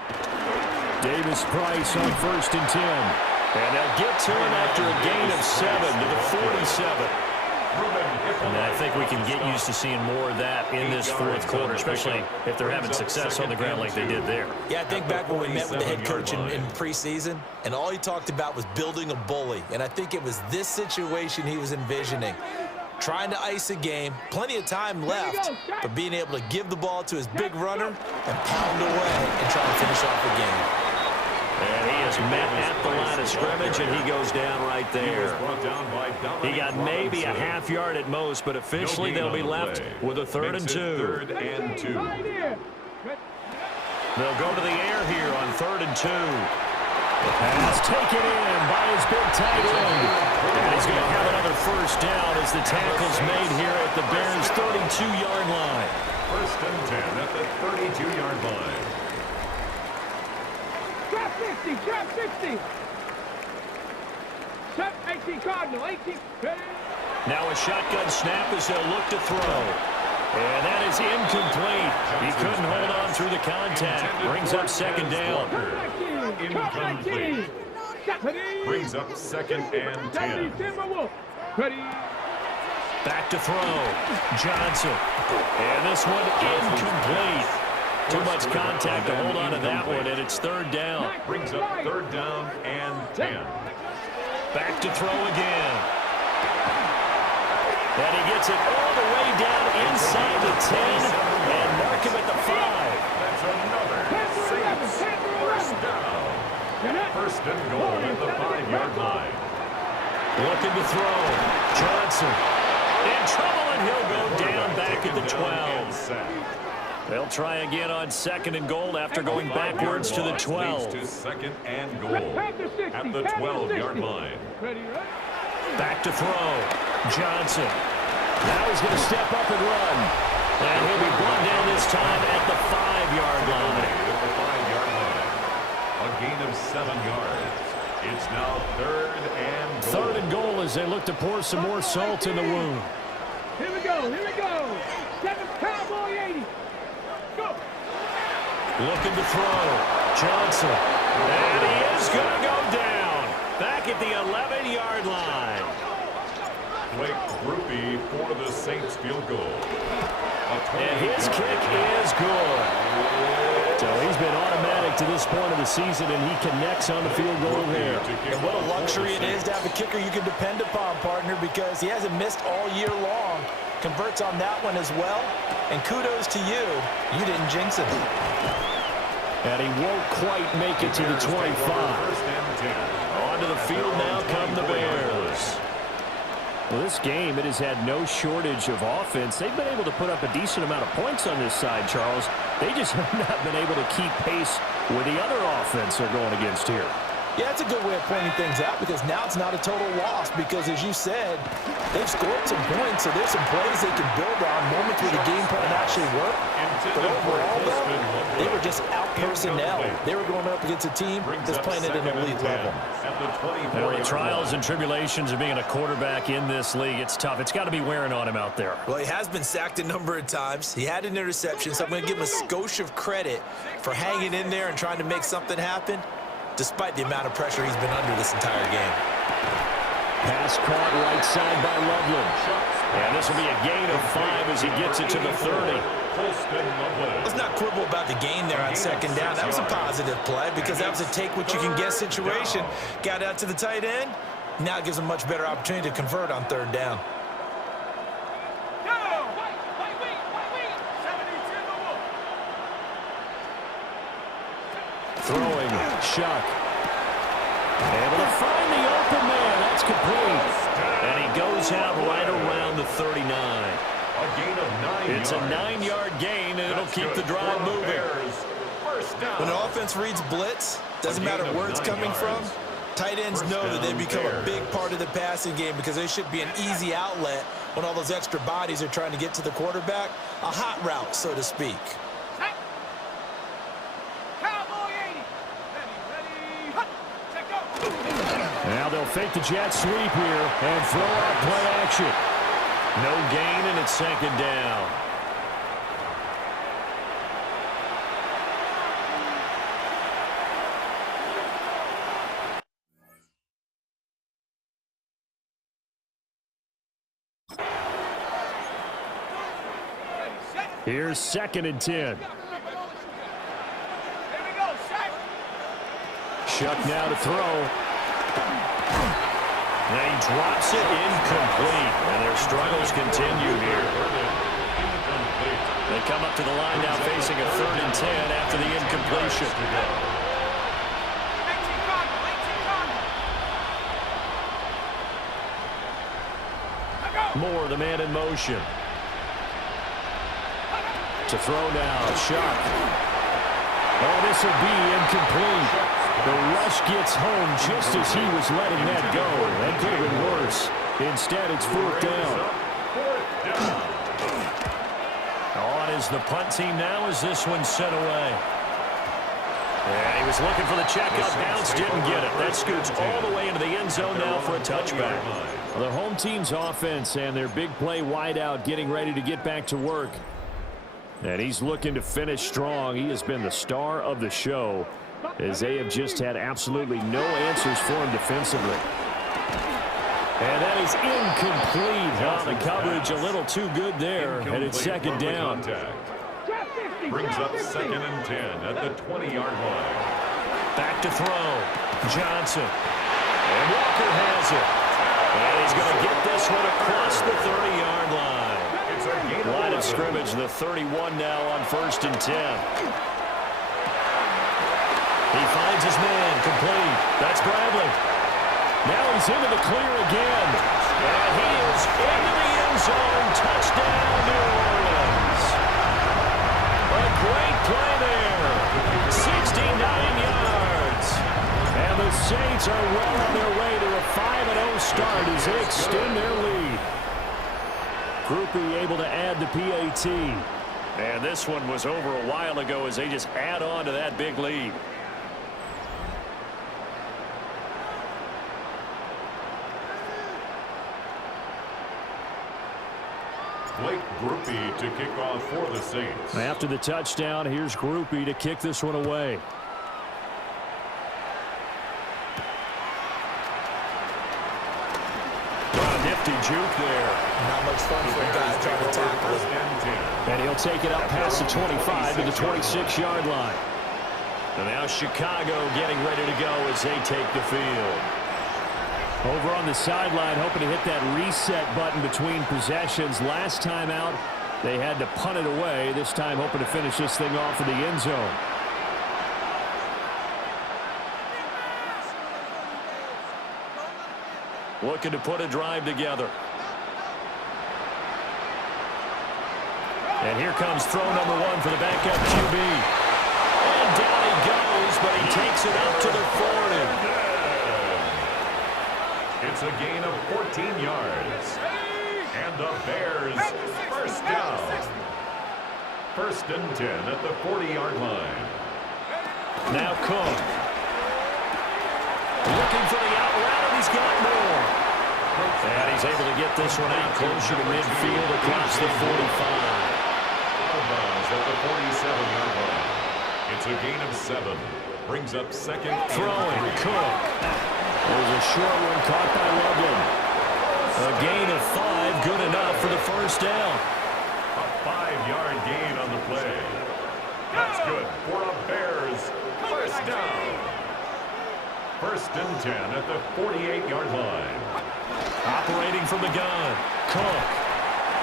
Davis Price on 1st and 10. And they'll get to him after a gain of 7 to the 47. And I think we can get used to seeing more of that in this fourth quarter, especially if they're having success on the ground like they did there. Yeah, I think back when we met with the head coach in preseason, and all he talked about was building a bully. And I think it was this situation he was envisioning. Trying to ice a game, plenty of time left, but being able to give the ball to his big runner and pound away and try to finish off the game. And he is met at the line of scrimmage, and he goes down right there. He got maybe a half yard at most, but officially they'll be left with a 3rd and 2. 3rd and 2. They'll go to the air here on 3rd and 2. The pass taken in by his big tight end. And he's going to have another first down as the tackle's made here at the Bears' 32-yard line. 1st and 10 at the 32-yard line. Drop 60, drop 60. Set 18 Cardinal, 18. Ready? Now a shotgun snap as they'll look to throw. And that is incomplete. He couldn't hold on through the contact. Brings up 2nd down. Incomplete. Brings up 2nd and 10. Ready? Back to throw. Johnson. And this one incomplete. Too much contact to hold on to that one, and it's 3rd down. Brings up 3rd down and 10. Back to throw again. And he gets it all the way down inside the 10 and mark him at the 5. That's another Saints first down. 1st and goal at the 5-yard line. Looking to throw. Johnson in trouble, and he'll go down back at the 12. They'll try again on 2nd and goal after going backwards to the 12. To 2nd and goal at the 12-yard line. Back to throw. Johnson. Now he's going to step up and run. And he'll be brought down this time at the 5-yard line. At the 5-yard line. A gain of 7 yards. It's now 3rd and goal. 3rd and goal as they look to pour some more salt in the wound. Here we go, here we go. 7 Cowboy 80. Go. Looking to throw. Johnson. And he is going to go down. Back at the 11-yard line. Blake Grupe for the Saints field goal. And his kick is good. So he's been automatic to this point of the season, and he connects on the field goal there. And what a luxury it is to have a kicker you can depend upon, partner, because he hasn't missed all year long. Converts on that one as well. And kudos to you. You didn't jinx it. And he won't quite make it to the 25. Onto the field now come the Bears. Well, this game, it has had no shortage of offense. They've been able to put up a decent amount of points on this side, Charles. They just have not been able to keep pace with the other offense they're going against here. Yeah, that's a good way of pointing things out because now it's not a total loss because, as you said, they've scored some points, so there's some plays they can build on, moments where the game plan actually worked. But overall, though, they were just out-personnel. They were going up against a team that's playing at an elite level. Well, the trials and tribulations of being a quarterback in this league, it's tough. It's got to be wearing on him out there. Well, he has been sacked a number of times. He had an interception, so I'm going to give him a skosh of credit for hanging in there and trying to make something happen, despite the amount of pressure he's been under this entire game. Pass caught right side by Loveland. And this will be a gain of 5 as he gets it to the 30. Let's not quibble about the gain there on 2nd down. That was a positive play because that was a take-what-you-can-get situation. Got out to the tight end. Now it gives him a much better opportunity to convert on 3rd down. Throwing, Shuck. Able to find the open man. That's complete. And he goes out right around the 39. A gain of 9 It's a 9-yard gain, and it'll keep the drive moving. When an offense reads blitz, doesn't matter where it's coming from, tight ends know that they become a big part of the passing game because they should be an easy outlet when all those extra bodies are trying to get to the quarterback. A hot route, so to speak. Now they'll fake the jet sweep here and throw out play action. No gain, and it's 2nd down. Here's 2nd and 10. Shuck now to throw. And he drops it incomplete. And their struggles continue here. They come up to the line now facing a 3rd and 10 after the incompletion. Moore, the man in motion. To throw now, Shuck. Oh, this will be incomplete. The rush gets home just as he was letting that go. That could have been worse. Instead, it's 4th down. On is the punt team now as this one's sent away. And he was looking for the checkup bounce, didn't get it. That scoots all the way into the end zone now for a touchback. Well, the home team's offense and their big play wideout getting ready to get back to work. And he's looking to finish strong. He has been the star of the show as they have just had absolutely no answers for him defensively. And that is incomplete. On the coverage, a little too good there, and it's 2nd down. Brings up 2nd and 10 at the 20-yard line. Back to throw. Johnson. And Walker has it. And he's going to get this one across the 30-yard line. Line of scrimmage, the 31 now on 1st and 10. He finds his man, complete. That's Bradley. Now he's into the clear again. And he is into the end zone. Touchdown, New Orleans. A great play there. 69 yards. And the Saints are well on their way to a 5-0 start as they extend their lead. Groupie able to add the PAT. And this one was over a while ago as they just add on to that big lead. Blake Groupie to kick off for the Saints. After the touchdown, here's Groupie to kick this one away. Nifty juke there. Not much fun for a guy trying to tackle it. And he'll take it up past the 25 to the 26-yard line. And now Chicago getting ready to go as they take the field. Over on the sideline, hoping to hit that reset button between possessions. Last time out, they had to punt it away. This time hoping to finish this thing off in the end zone. Looking to put a drive together. And here comes throw number 1 for the backup QB. And down he goes, but he takes it up to the 40. It's a gain of 14 yards. And the Bears first down. 1st and 10 at the 40-yard line. Now Cook. Looking for the out route, and he's got more. And he's able to get this one out closer to midfield across the 45. Out of bounds at the 47-yard line. It's a gain of 7. Brings up 2nd and 3. Throwing Cook. There's a short one caught by Loveland. A gain of 5, good enough for the first down. A 5-yard gain on the play. That's good for a Bears first down. 1st and 10 at the 48-yard line. Operating from the gun. Cook.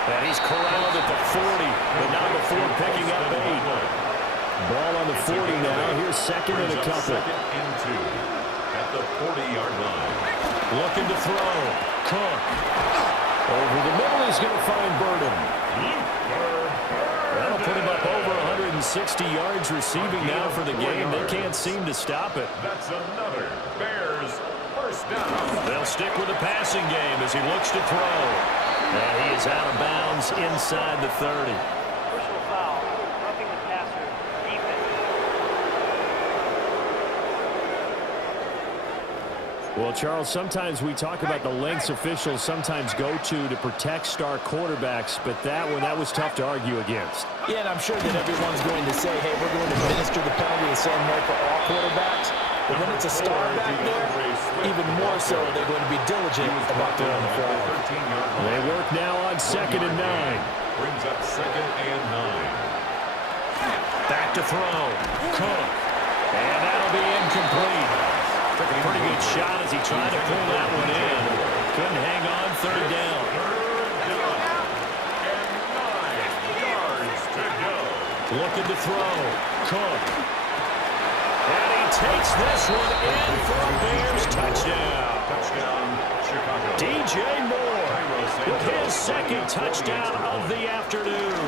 And he's corralled at the 40, but not before picking up 8. Ball on the 40 now. Here's 2nd and a couple. 2nd and 2 at the 40-yard line. Looking to throw. Cook. Over the middle, he's going to find Burden. That'll put him up over 160 yards receiving now for the game. They can't seem to stop it. That's another Bears first down. They'll stick with the passing game as he looks to throw. And he is out of bounds inside the 30. Personal foul, roughing the passer, defense. Well, Charles, sometimes we talk about the lengths officials sometimes go to protect star quarterbacks, but that one, that was tough to argue against. Yeah, and I'm sure that everyone's going to say, hey, we're going to administer the penalty the same way for all quarterbacks. But when it's a star back there, even more so, they're going to be diligent about throwing the flag. They work now on 2nd and 9. Brings up 2nd and 9. Back to throw. Cook. And that'll be incomplete. Took a pretty good shot as he tried to pull that one in. Couldn't hang on. 3rd down. And 9 yards to go. Looking to throw. Cook. And he takes this one in for a Bears touchdown. Touchdown, Chicago. DJ Moore with his 2nd touchdown of the afternoon.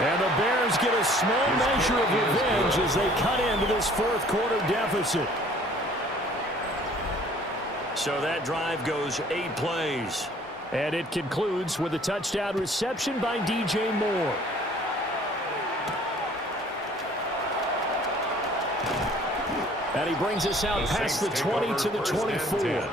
And the Bears get a small measure of revenge as they cut into this fourth quarter deficit. So that drive goes 8 plays. And it concludes with a touchdown reception by DJ Moore. And he brings us out past the 20 to the 24.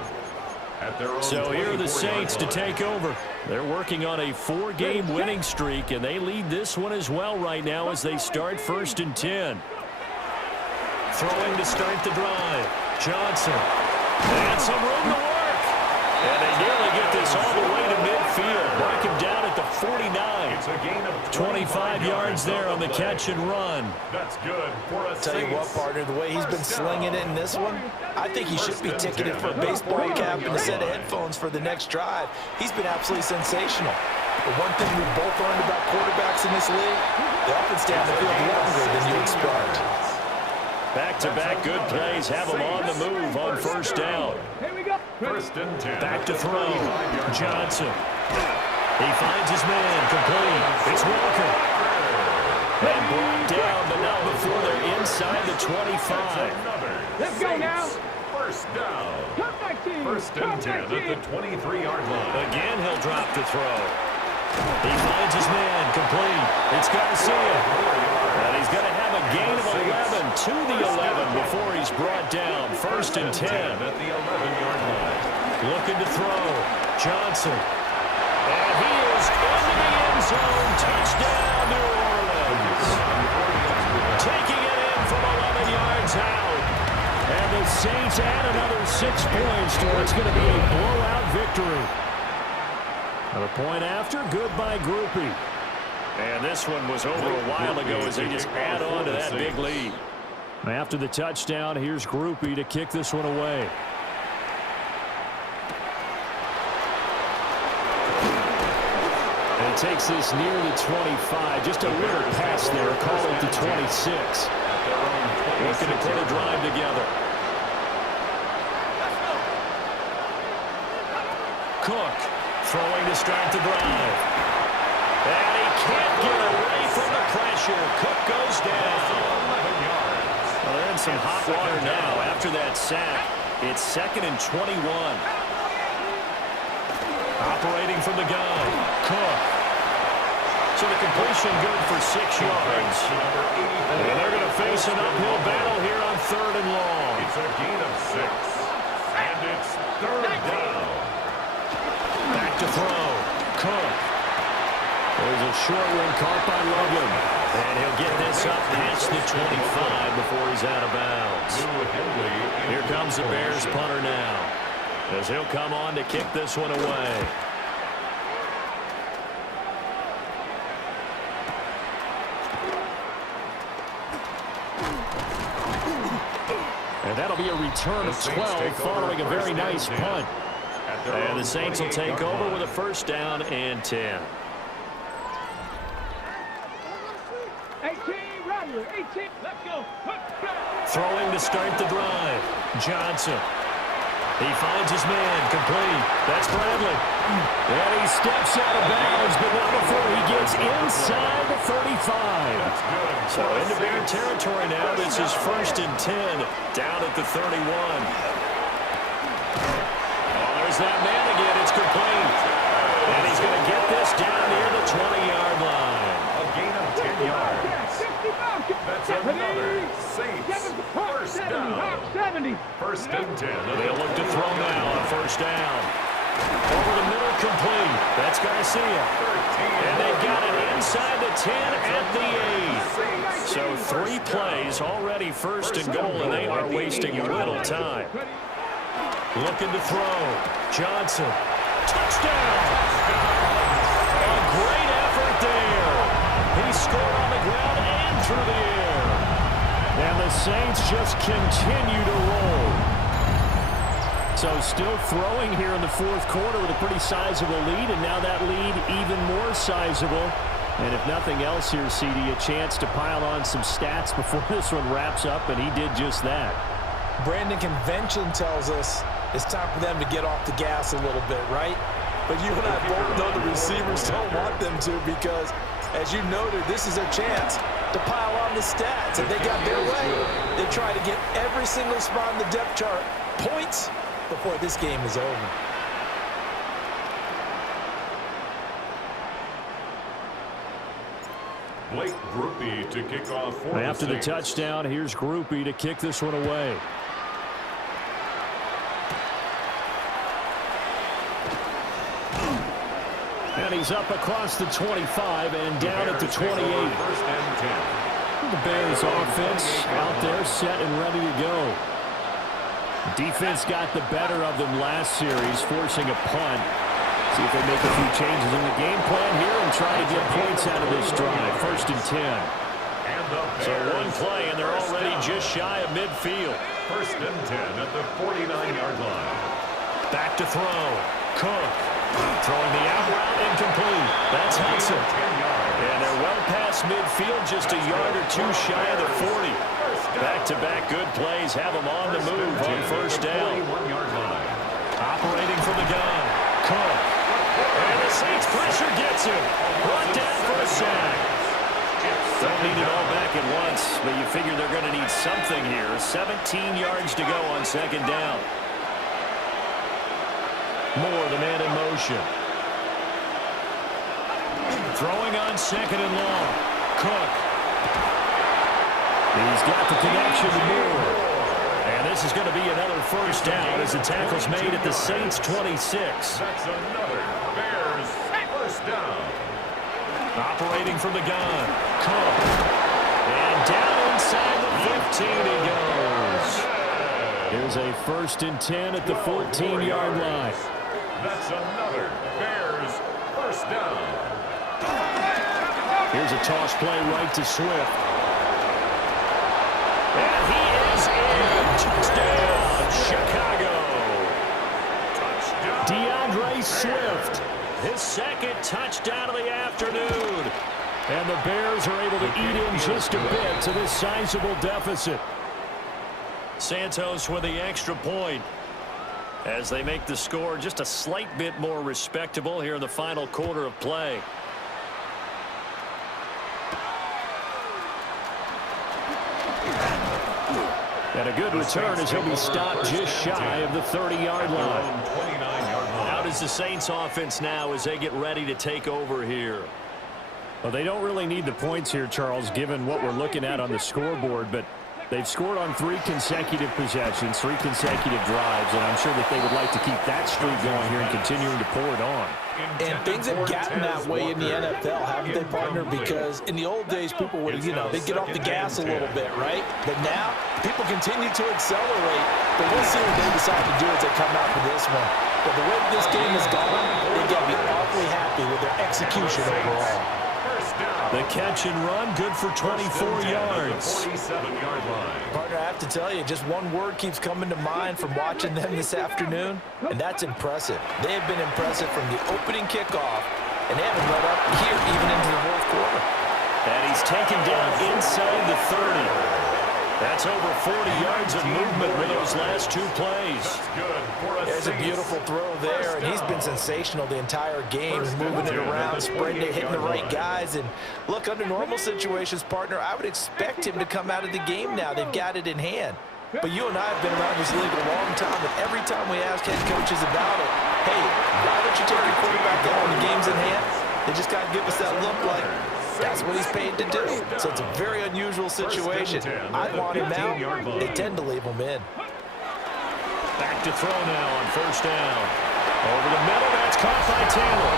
So here are the Saints to take over. They're working on a 4-game winning streak, and they lead this one as well right now as they start 1st and 10. Throwing to start the drive. Johnson. And some room to work. And they nearly get this all the way to midfield. Mark him down at the 49. It's a gain of 25 yards there on the catch and run. That's good for a Tell you what, partner, the way he's been slinging it in this one, I think he should be ticketed for a baseball cap and a set of headphones for the next drive. He's been absolutely sensational. But one thing we've both learned about quarterbacks in this league, they often stay on the field longer than you expect. Back-to-back good plays have him on the move on 1st down. Here we go. 1st and 10. Back to throw. Johnson. He finds his man complete. It's Walker. And brought down, but not before they're inside the 25. Let's go now. 1st down. Come back, team. 1st and 10 at the 23-yard line. Again, he'll drop to throw. He finds his man complete. It's Garcia. And he's going to have a gain of 11 to the 11 before he's brought down. 1st and 10 at the 11-yard line. Looking to throw. Johnson. And he is into the end zone. Touchdown, New Orleans. Taking it in from 11 yards out. And the Saints add another 6 points to what's going to be a blowout victory. And a point after, good by Groupie. And this one was over a while ago as they just add on to that big lead. After the touchdown, here's Groupie to kick this one away. And he takes this near the 25. Just a little pass there. Call it the 26. Looking to put a drive together. Cook throwing to start the drive. And he can't get away from the pressure. Cook goes down. Well, they're in some hot water now after that sack. It's 2nd and 21. Operating from the gun. Cook. So the completion good for 6 yards. And they're going to face an uphill battle here on 3rd and long. It's a gain of 6. And it's 3rd down. Back to throw. Cook. There's a short one caught by Logan. And he'll get this up past the 25 before he's out of bounds. Here comes the Bears punter now, as he'll come on to kick this one away. And that'll be a return of 12 following a very nice punt. And the Saints will take over with a 1st down and 10. 18, Roger. 18. Let's go. Throwing to start the drive. Johnson. He finds his man complete. That's Bradley. And he steps out of bounds, but not before he gets inside the 35. So into Bear territory now. This is 1st and 10 down at the 31. There's that man again. It's complete. And he's going to get this down near the 20-yard line. A gain of 10 yards. That's another Saints 1st down. 70. 1st and 10. They'll look to throw now on 1st down. Over the middle, complete. That's Garcia. And they've got it inside the 10 at the 8. So 3 plays already 1st and goal, and they are wasting little time. Looking to throw. Johnson. Touchdown! A great effort there. He scored on the ground and through the air. And the Saints just continue to roll. So still throwing here in the 4th quarter with a pretty sizable lead, and now that lead even more sizable. And if nothing else here, CD, a chance to pile on some stats before this one wraps up, and he did just that. Brandon, convention tells us it's time for them to get off the gas a little bit, right? But you and I both know the receivers don't want them to, because As you noted, this is their chance to pile on the stats. If they got their way, they try to get every single spot in the depth chart points before this game is over. Blake Groupie to kick off for After the touchdown, here's Groupie to kick this one away. And he's up across the 25 and down at the 28. First and 10. The Bears offense out there set and ready to go. Defense got the better of them last series, forcing a punt. See if they make a few changes in the game plan here and try to get points out of this drive. First and 10. So one play, and they're already just shy of midfield. First and 10 at the 49-yard line. Back to throw. Cook. Throwing the out route incomplete. That's Hudson. And they're well past midfield, just a yard or two shy of the 40. Back-to-back good plays have them on the move on first down. Operating from the gun. Cook. And the Saints pressure gets him. Brought down for a sack. Don't need it all back at once, but you figure they're going to need something here. 17 yards to go on second down. Moore, the man in motion. Throwing on second and long. Cook. He's got the connection to Moore. And this is going to be another first down as the tackle's made at the Saints' 26. That's another Bears first down. Operating from the gun. Cook. And down inside the 15 he goes. Here's a first and 10 at the 14-yard line. That's another Bears first down. Here's a toss play right to Swift. And he is in. Touchdown, Chicago. Touchdown. DeAndre Swift. His second touchdown of the afternoon. And the Bears are able to eat in just a bit to this sizable deficit. Santos with the extra point as they make the score just a slight bit more respectable here in the final quarter of play. And a good return as he'll be stopped just shy of the 30-yard line. 29-yard line. How does the Saints offense now as they get ready to take over here? Well, they don't really need the points here, Charles, given what we're looking at on the scoreboard, but they've scored on 3 consecutive possessions, 3 consecutive drives, and I'm sure that they would like to keep that streak going here and continuing to pour it on. And things have gotten that way in the NFL, haven't they, partner? Because in the old days, people would, they'd get off the gas a little bit, right? But now, people continue to accelerate. But we'll see what they decide to do as they come out for this one. But the way this game has gone, they've got to be awfully happy with their execution overall. The catch and run, good for 24 yards. 47-yard line. Partner, I have to tell you, just one word keeps coming to mind from watching them this afternoon, and that's impressive. They have been impressive from the opening kickoff, and they haven't let up here even into the fourth quarter. And he's taken down inside the 30. That's over 40 yards of movement with those last 2 plays. There's a beautiful throw there, and he's been sensational the entire game, moving it around, spreading it, hitting the right guys. And look, under normal situations, partner, I would expect him to come out of the game now. They've got it in hand. But you and I have been around this league a long time, and every time we ask head coaches about it, hey, why don't you take your quarterback out when the game's in hand? They just got to give us that look like that's what he's paid to do. So it's a very unusual situation. I want him out. They tend to leave him in. Back to throw now on first down. Over the middle, that's caught by Taylor.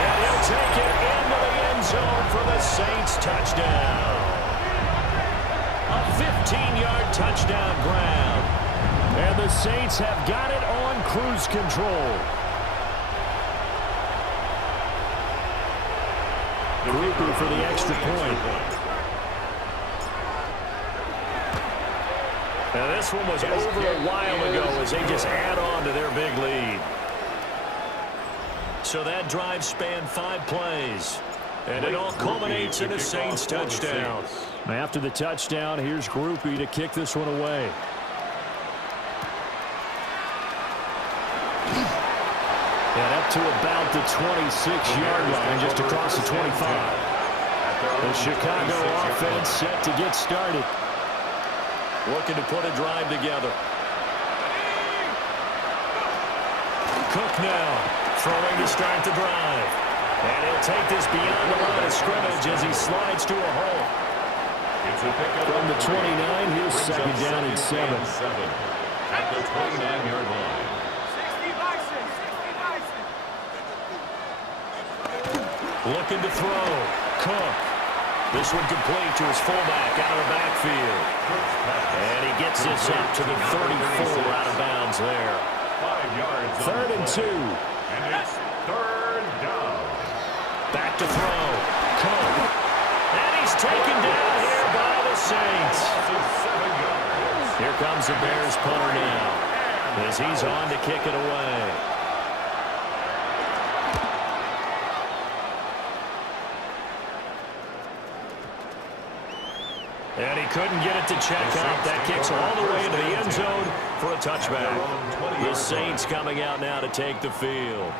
And he'll take it into the end zone for the Saints touchdown. A 15-yard touchdown grab. And the Saints have got it on cruise control. Groupie for the extra point. Now this one was over a while ago as they just add on to their big lead. So that drive spanned 5 plays. And it all culminates in a Saints touchdown. After the touchdown, here's Groupie to kick this one away. And up to about the 26-yard line, just across the 25. The Chicago offense set to get started. Looking to put a drive together. Cook now, throwing to start the drive. And he'll take this beyond the line of scrimmage as he slides to a hole. From the 29, here's second down and 7. At the 29-yard line. Looking to throw. Cook. This one complete to his fullback out of the backfield. And he gets this up to the 34 out of bounds there. 5 yards. 3rd and 2. And it's 3rd down. Back to throw. Cook. And he's taken down here by the Saints. 7 yards. Here comes the Bears punter now as he's on to kick it away. And he couldn't get it to check out. That kicks all the way into the end zone for a touchback. The Saints coming out now to take the field.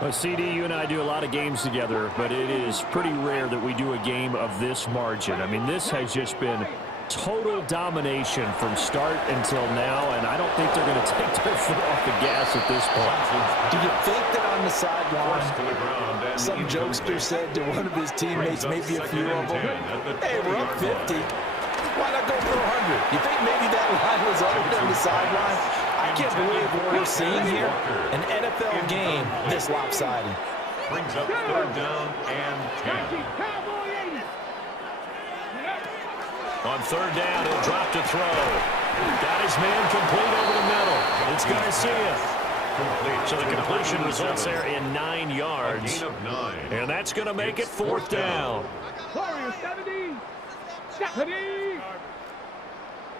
Well, CD, you and I do a lot of games together, but it is pretty rare that we do a game of this margin. I mean, this has just been total domination from start until now, and I don't think they're going to take their foot off the gas at this point. Do you think that on the sideline, some jokester said to one of his teammates, maybe a few of them, hey, we're up 50. Why not go for 100? You think maybe that line was uttered on the sideline? I can't believe what we're seeing here. An NFL game this lopsided. Brings up 3rd down and 10. On 3rd down, he'll drop to throw. Got his man complete over the middle. It's Garcia. So the completion results there in 9 yards. A gain of 9. And that's going to make it 4th down. Warriors 70. 70.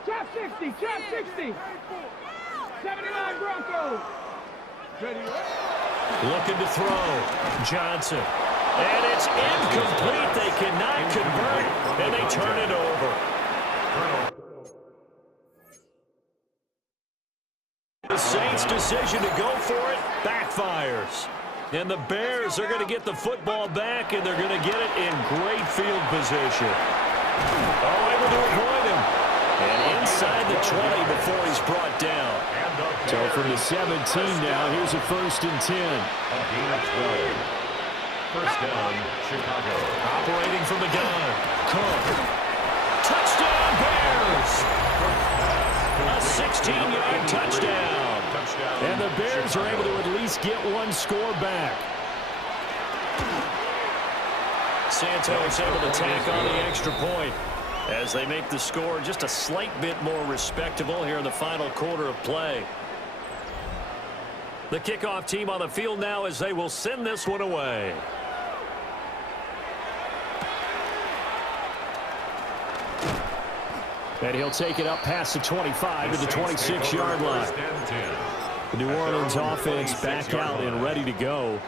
Trap 60. Trap 60. 79 Broncos. Ready. Looking to throw. Johnson. And it's incomplete. They cannot convert, and they turn it over. The Saints' decision to go for it backfires. And the Bears are going to get the football back, and they're going to get it in great field position. Oh, able to avoid him. And inside the 20 before he's brought down. So from the 17 now, here's a 1st and 10. A gain of 12. 1st down, Chicago. Operating from the gun. Cook. Touchdown, Bears! A 16-yard touchdown. And the Bears are able to at least get one score back. Santos able to tack on the extra point as they make the score just a slight bit more respectable here in the final quarter of play. The kickoff team on the field now as they will send this one away. And he'll take it up past the 25 to the 26-yard line. The New Orleans offense back out and ready to go.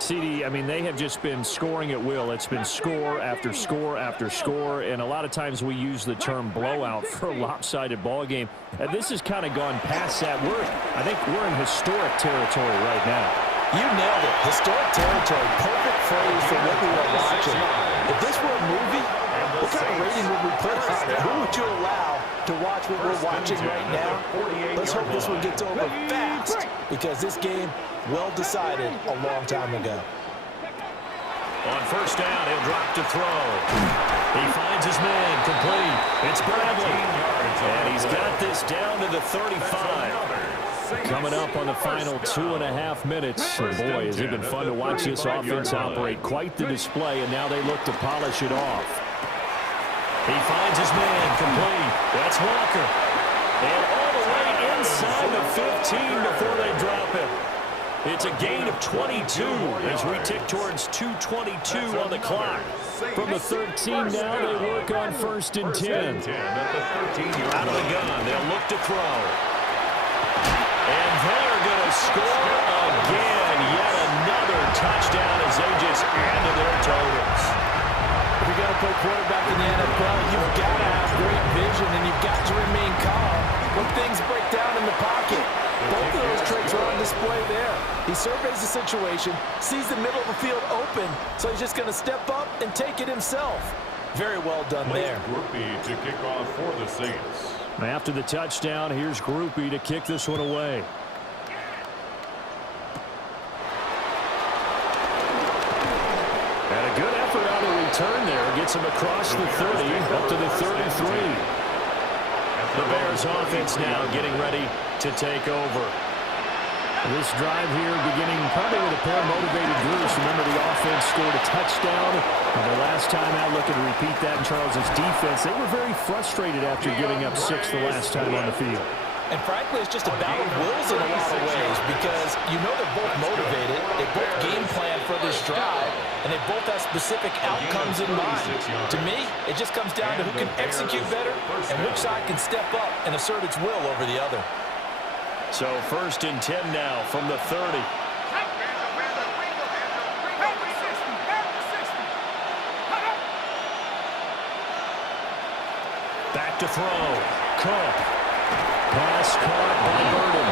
CD, I mean, they have just been scoring at will. It's been score after score after score, and a lot of times we use the term blowout for a lopsided ball game. And this has kind of gone past that. I think we're in historic territory right now. You nailed it. Historic territory. Perfect phrase for what we are watching. If this were a movie, what kind of rating would we put on it? Who would you allow to watch what we're watching right now? Let's hope this one gets over fast, because this game, well decided a long time ago. On 1st down, he'll drop to throw. He finds his man complete. It's Bradley. And he's got this down to the 35. Coming up on the final 2.5 minutes. And boy, has it been fun to watch this offense operate. Quite the display, and now they look to polish it off. He finds his man complete. That's Walker. And all the way inside the 15 before they drop him. It's a gain of 22 as we tick towards 2:22 on the clock. From the 13 now, they work on 1st and 10. Out of the gun, they'll look to throw. And they're going to score again. Yet another touchdown as they just add to their totals. If you're going to play quarterback in the NFL, you've got to have great vision, and you've got to remain calm when things break down in the pocket. Both of those traits are on display there. He surveys the situation, sees the middle of the field open, so he's just going to step up and take it himself. Very well done there. Groupie to kick off for the Saints. After the touchdown, here's Groupie to kick this one away. And a good effort on the return there. Gets him across the 30, up to the 33. The Bears offense now getting ready to take over. This drive here beginning probably with a pair of motivated groups. Remember, the offense scored a touchdown. And the last time out, looking to repeat that in Charles's defense. They were very frustrated after giving up 6 the last time on the field. And frankly, it's just a battle of wills in a lot of ways because you know they're both motivated. They both game plan for this drive, and they both have specific outcomes in mind. To me, it just comes down to who can execute better and which side can step up and assert its will over the other. So 1st and 10 now from the 30. Back to throw. Cook. Pass caught by Burden.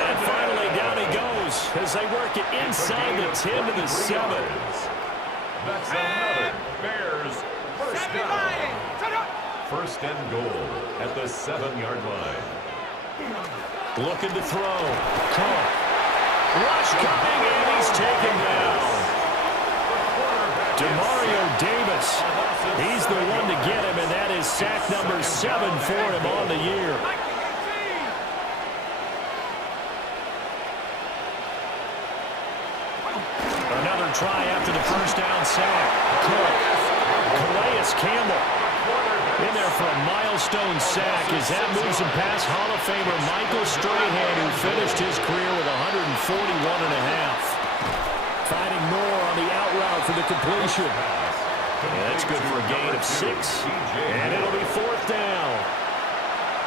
And finally down he goes as they work it inside the 10 to the 7. That's another Bears first down. 1st and goal at the 7-yard line. Looking to throw. Cook. Rush coming, and he's taken down. Demario Davis. He's the one to get him, and that is sack number 7 for him on the year. Another try after the first down sack. Cook. Calais Campbell in there for a milestone sack as that moves him past Hall of Famer Michael Strahan, who finished his career with 141.5. Finding Moore on the out route for the completion. And that's good for a gain of 6. And it'll be 4th down.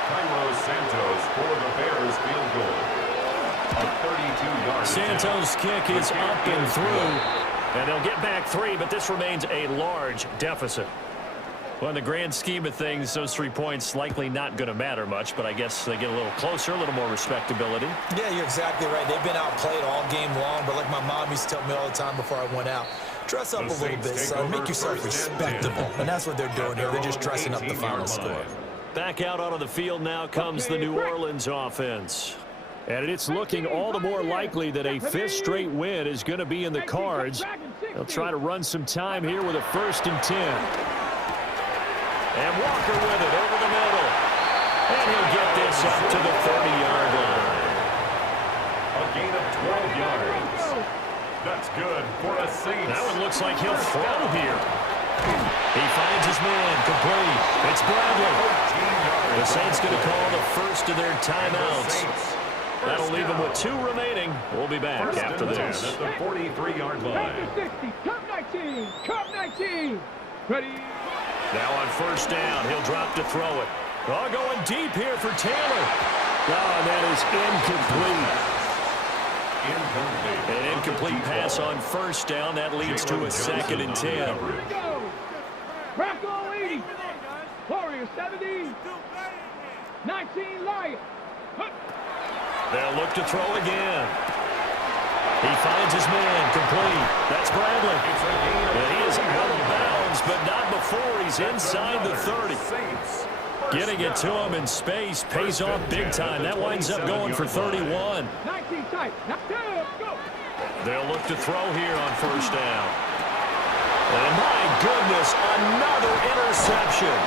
Cairo Santos for the Bears field goal. A 32-yard Santos' kick is up and through. And they'll get back 3, but this remains a large deficit. Well, in the grand scheme of things, those 3 points likely not going to matter much, but I guess they get a little closer, a little more respectability. Yeah, you're exactly right. They've been outplayed all game long, but like my mom used to tell me all the time before I went out, dress up a little bit, son. Make yourself respectable. And that's what they're doing here. They're just dressing up the final score. Back out onto the field now comes the New Orleans offense. And it's looking all the more likely that a 5th straight win is going to be in the cards. They'll try to run some time here with a 1st and 10. And Walker with it over the middle. And he'll get this up to the 30-yard line. A gain of 12 yards. That's good for a Saints. That one looks like he'll throw here. He finds his man complete. It's Bradley. The Saints going to call the first of their timeouts. That'll leave them with 2 remaining. We'll be back after this. At the 43-yard line. 60, Cup 19, Cup 19. Ready? Now on 1st down, he'll drop to throw it. Oh, going deep here for Taylor. Oh, that is incomplete. An incomplete pass on 1st down. That leads to a 2nd and 10. Here we go. Bronco 80. Warrior 70. 19 Lion. They'll look to throw again. He finds his man complete. That's Bradley. And he is out of bounds, but not before he's inside the 30. Getting it to him in space pays off big time. That winds up going for 31. 19 tight. Go. They'll look to throw here on 1st down. And my goodness, another interception.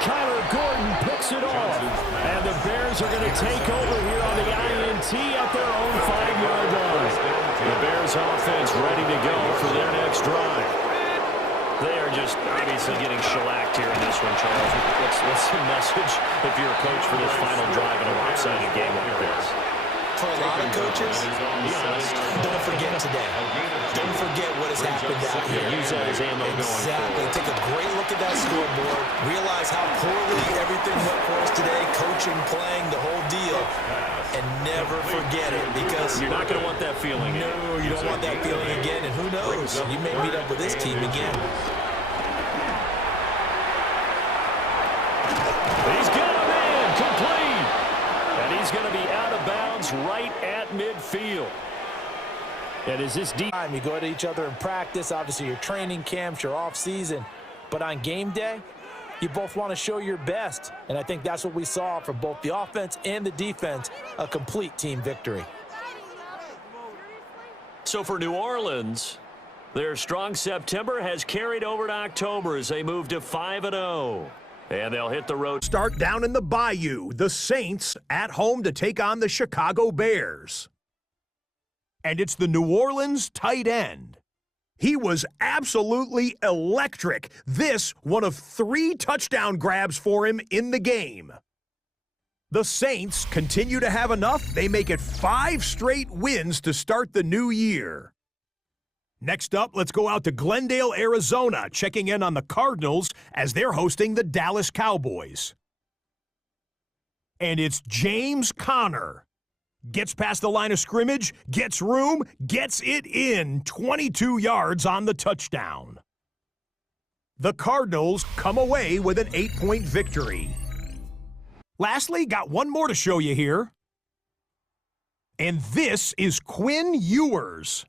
Kyler Gordon picks it off. And the Bears are going to take over here on the INT at their own 5-yard line. The Bears offense ready to go for their next drive. They are just obviously getting shellacked here in this one, Charles. What's the message if you're a coach for this final drive in a lopsided game like this? For a lot of coaches, don't forget today. Don't forget what has happened out here. Use that as ammo going forward. Exactly. Take a great look at that scoreboard. Realize how poorly everything went for us today. Coaching, playing, the whole deal. And never forget it because you're not going to want that feeling. No, you don't want that feeling again. And who knows? You may meet up with this team again. He's got a man complete. And he's going to be is right at midfield. And is this deep? You go to each other in practice, obviously your training camps, your off season, but on game day, you both want to show your best, and I think that's what we saw from both the offense and the defense, a complete team victory. So for New Orleans, their strong September has carried over to October as they move to 5-0. And they'll hit the road. Start down in the Bayou, the Saints at home to take on the Chicago Bears. And it's the New Orleans tight end. He was absolutely electric. This, one of 3 touchdown grabs for him in the game. The Saints continue to have enough. They make it 5 straight wins to start the new year. Next up, let's go out to Glendale, Arizona, checking in on the Cardinals as they're hosting the Dallas Cowboys. And it's James Conner. Gets past the line of scrimmage, gets room, gets it in, 22 yards on the touchdown. The Cardinals come away with an 8-point victory. Lastly, got one more to show you here. And this is Quinn Ewers,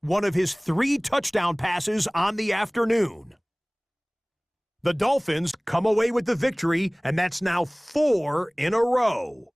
one of his 3 touchdown passes on the afternoon. The Dolphins come away with the victory, and that's now 4 in a row.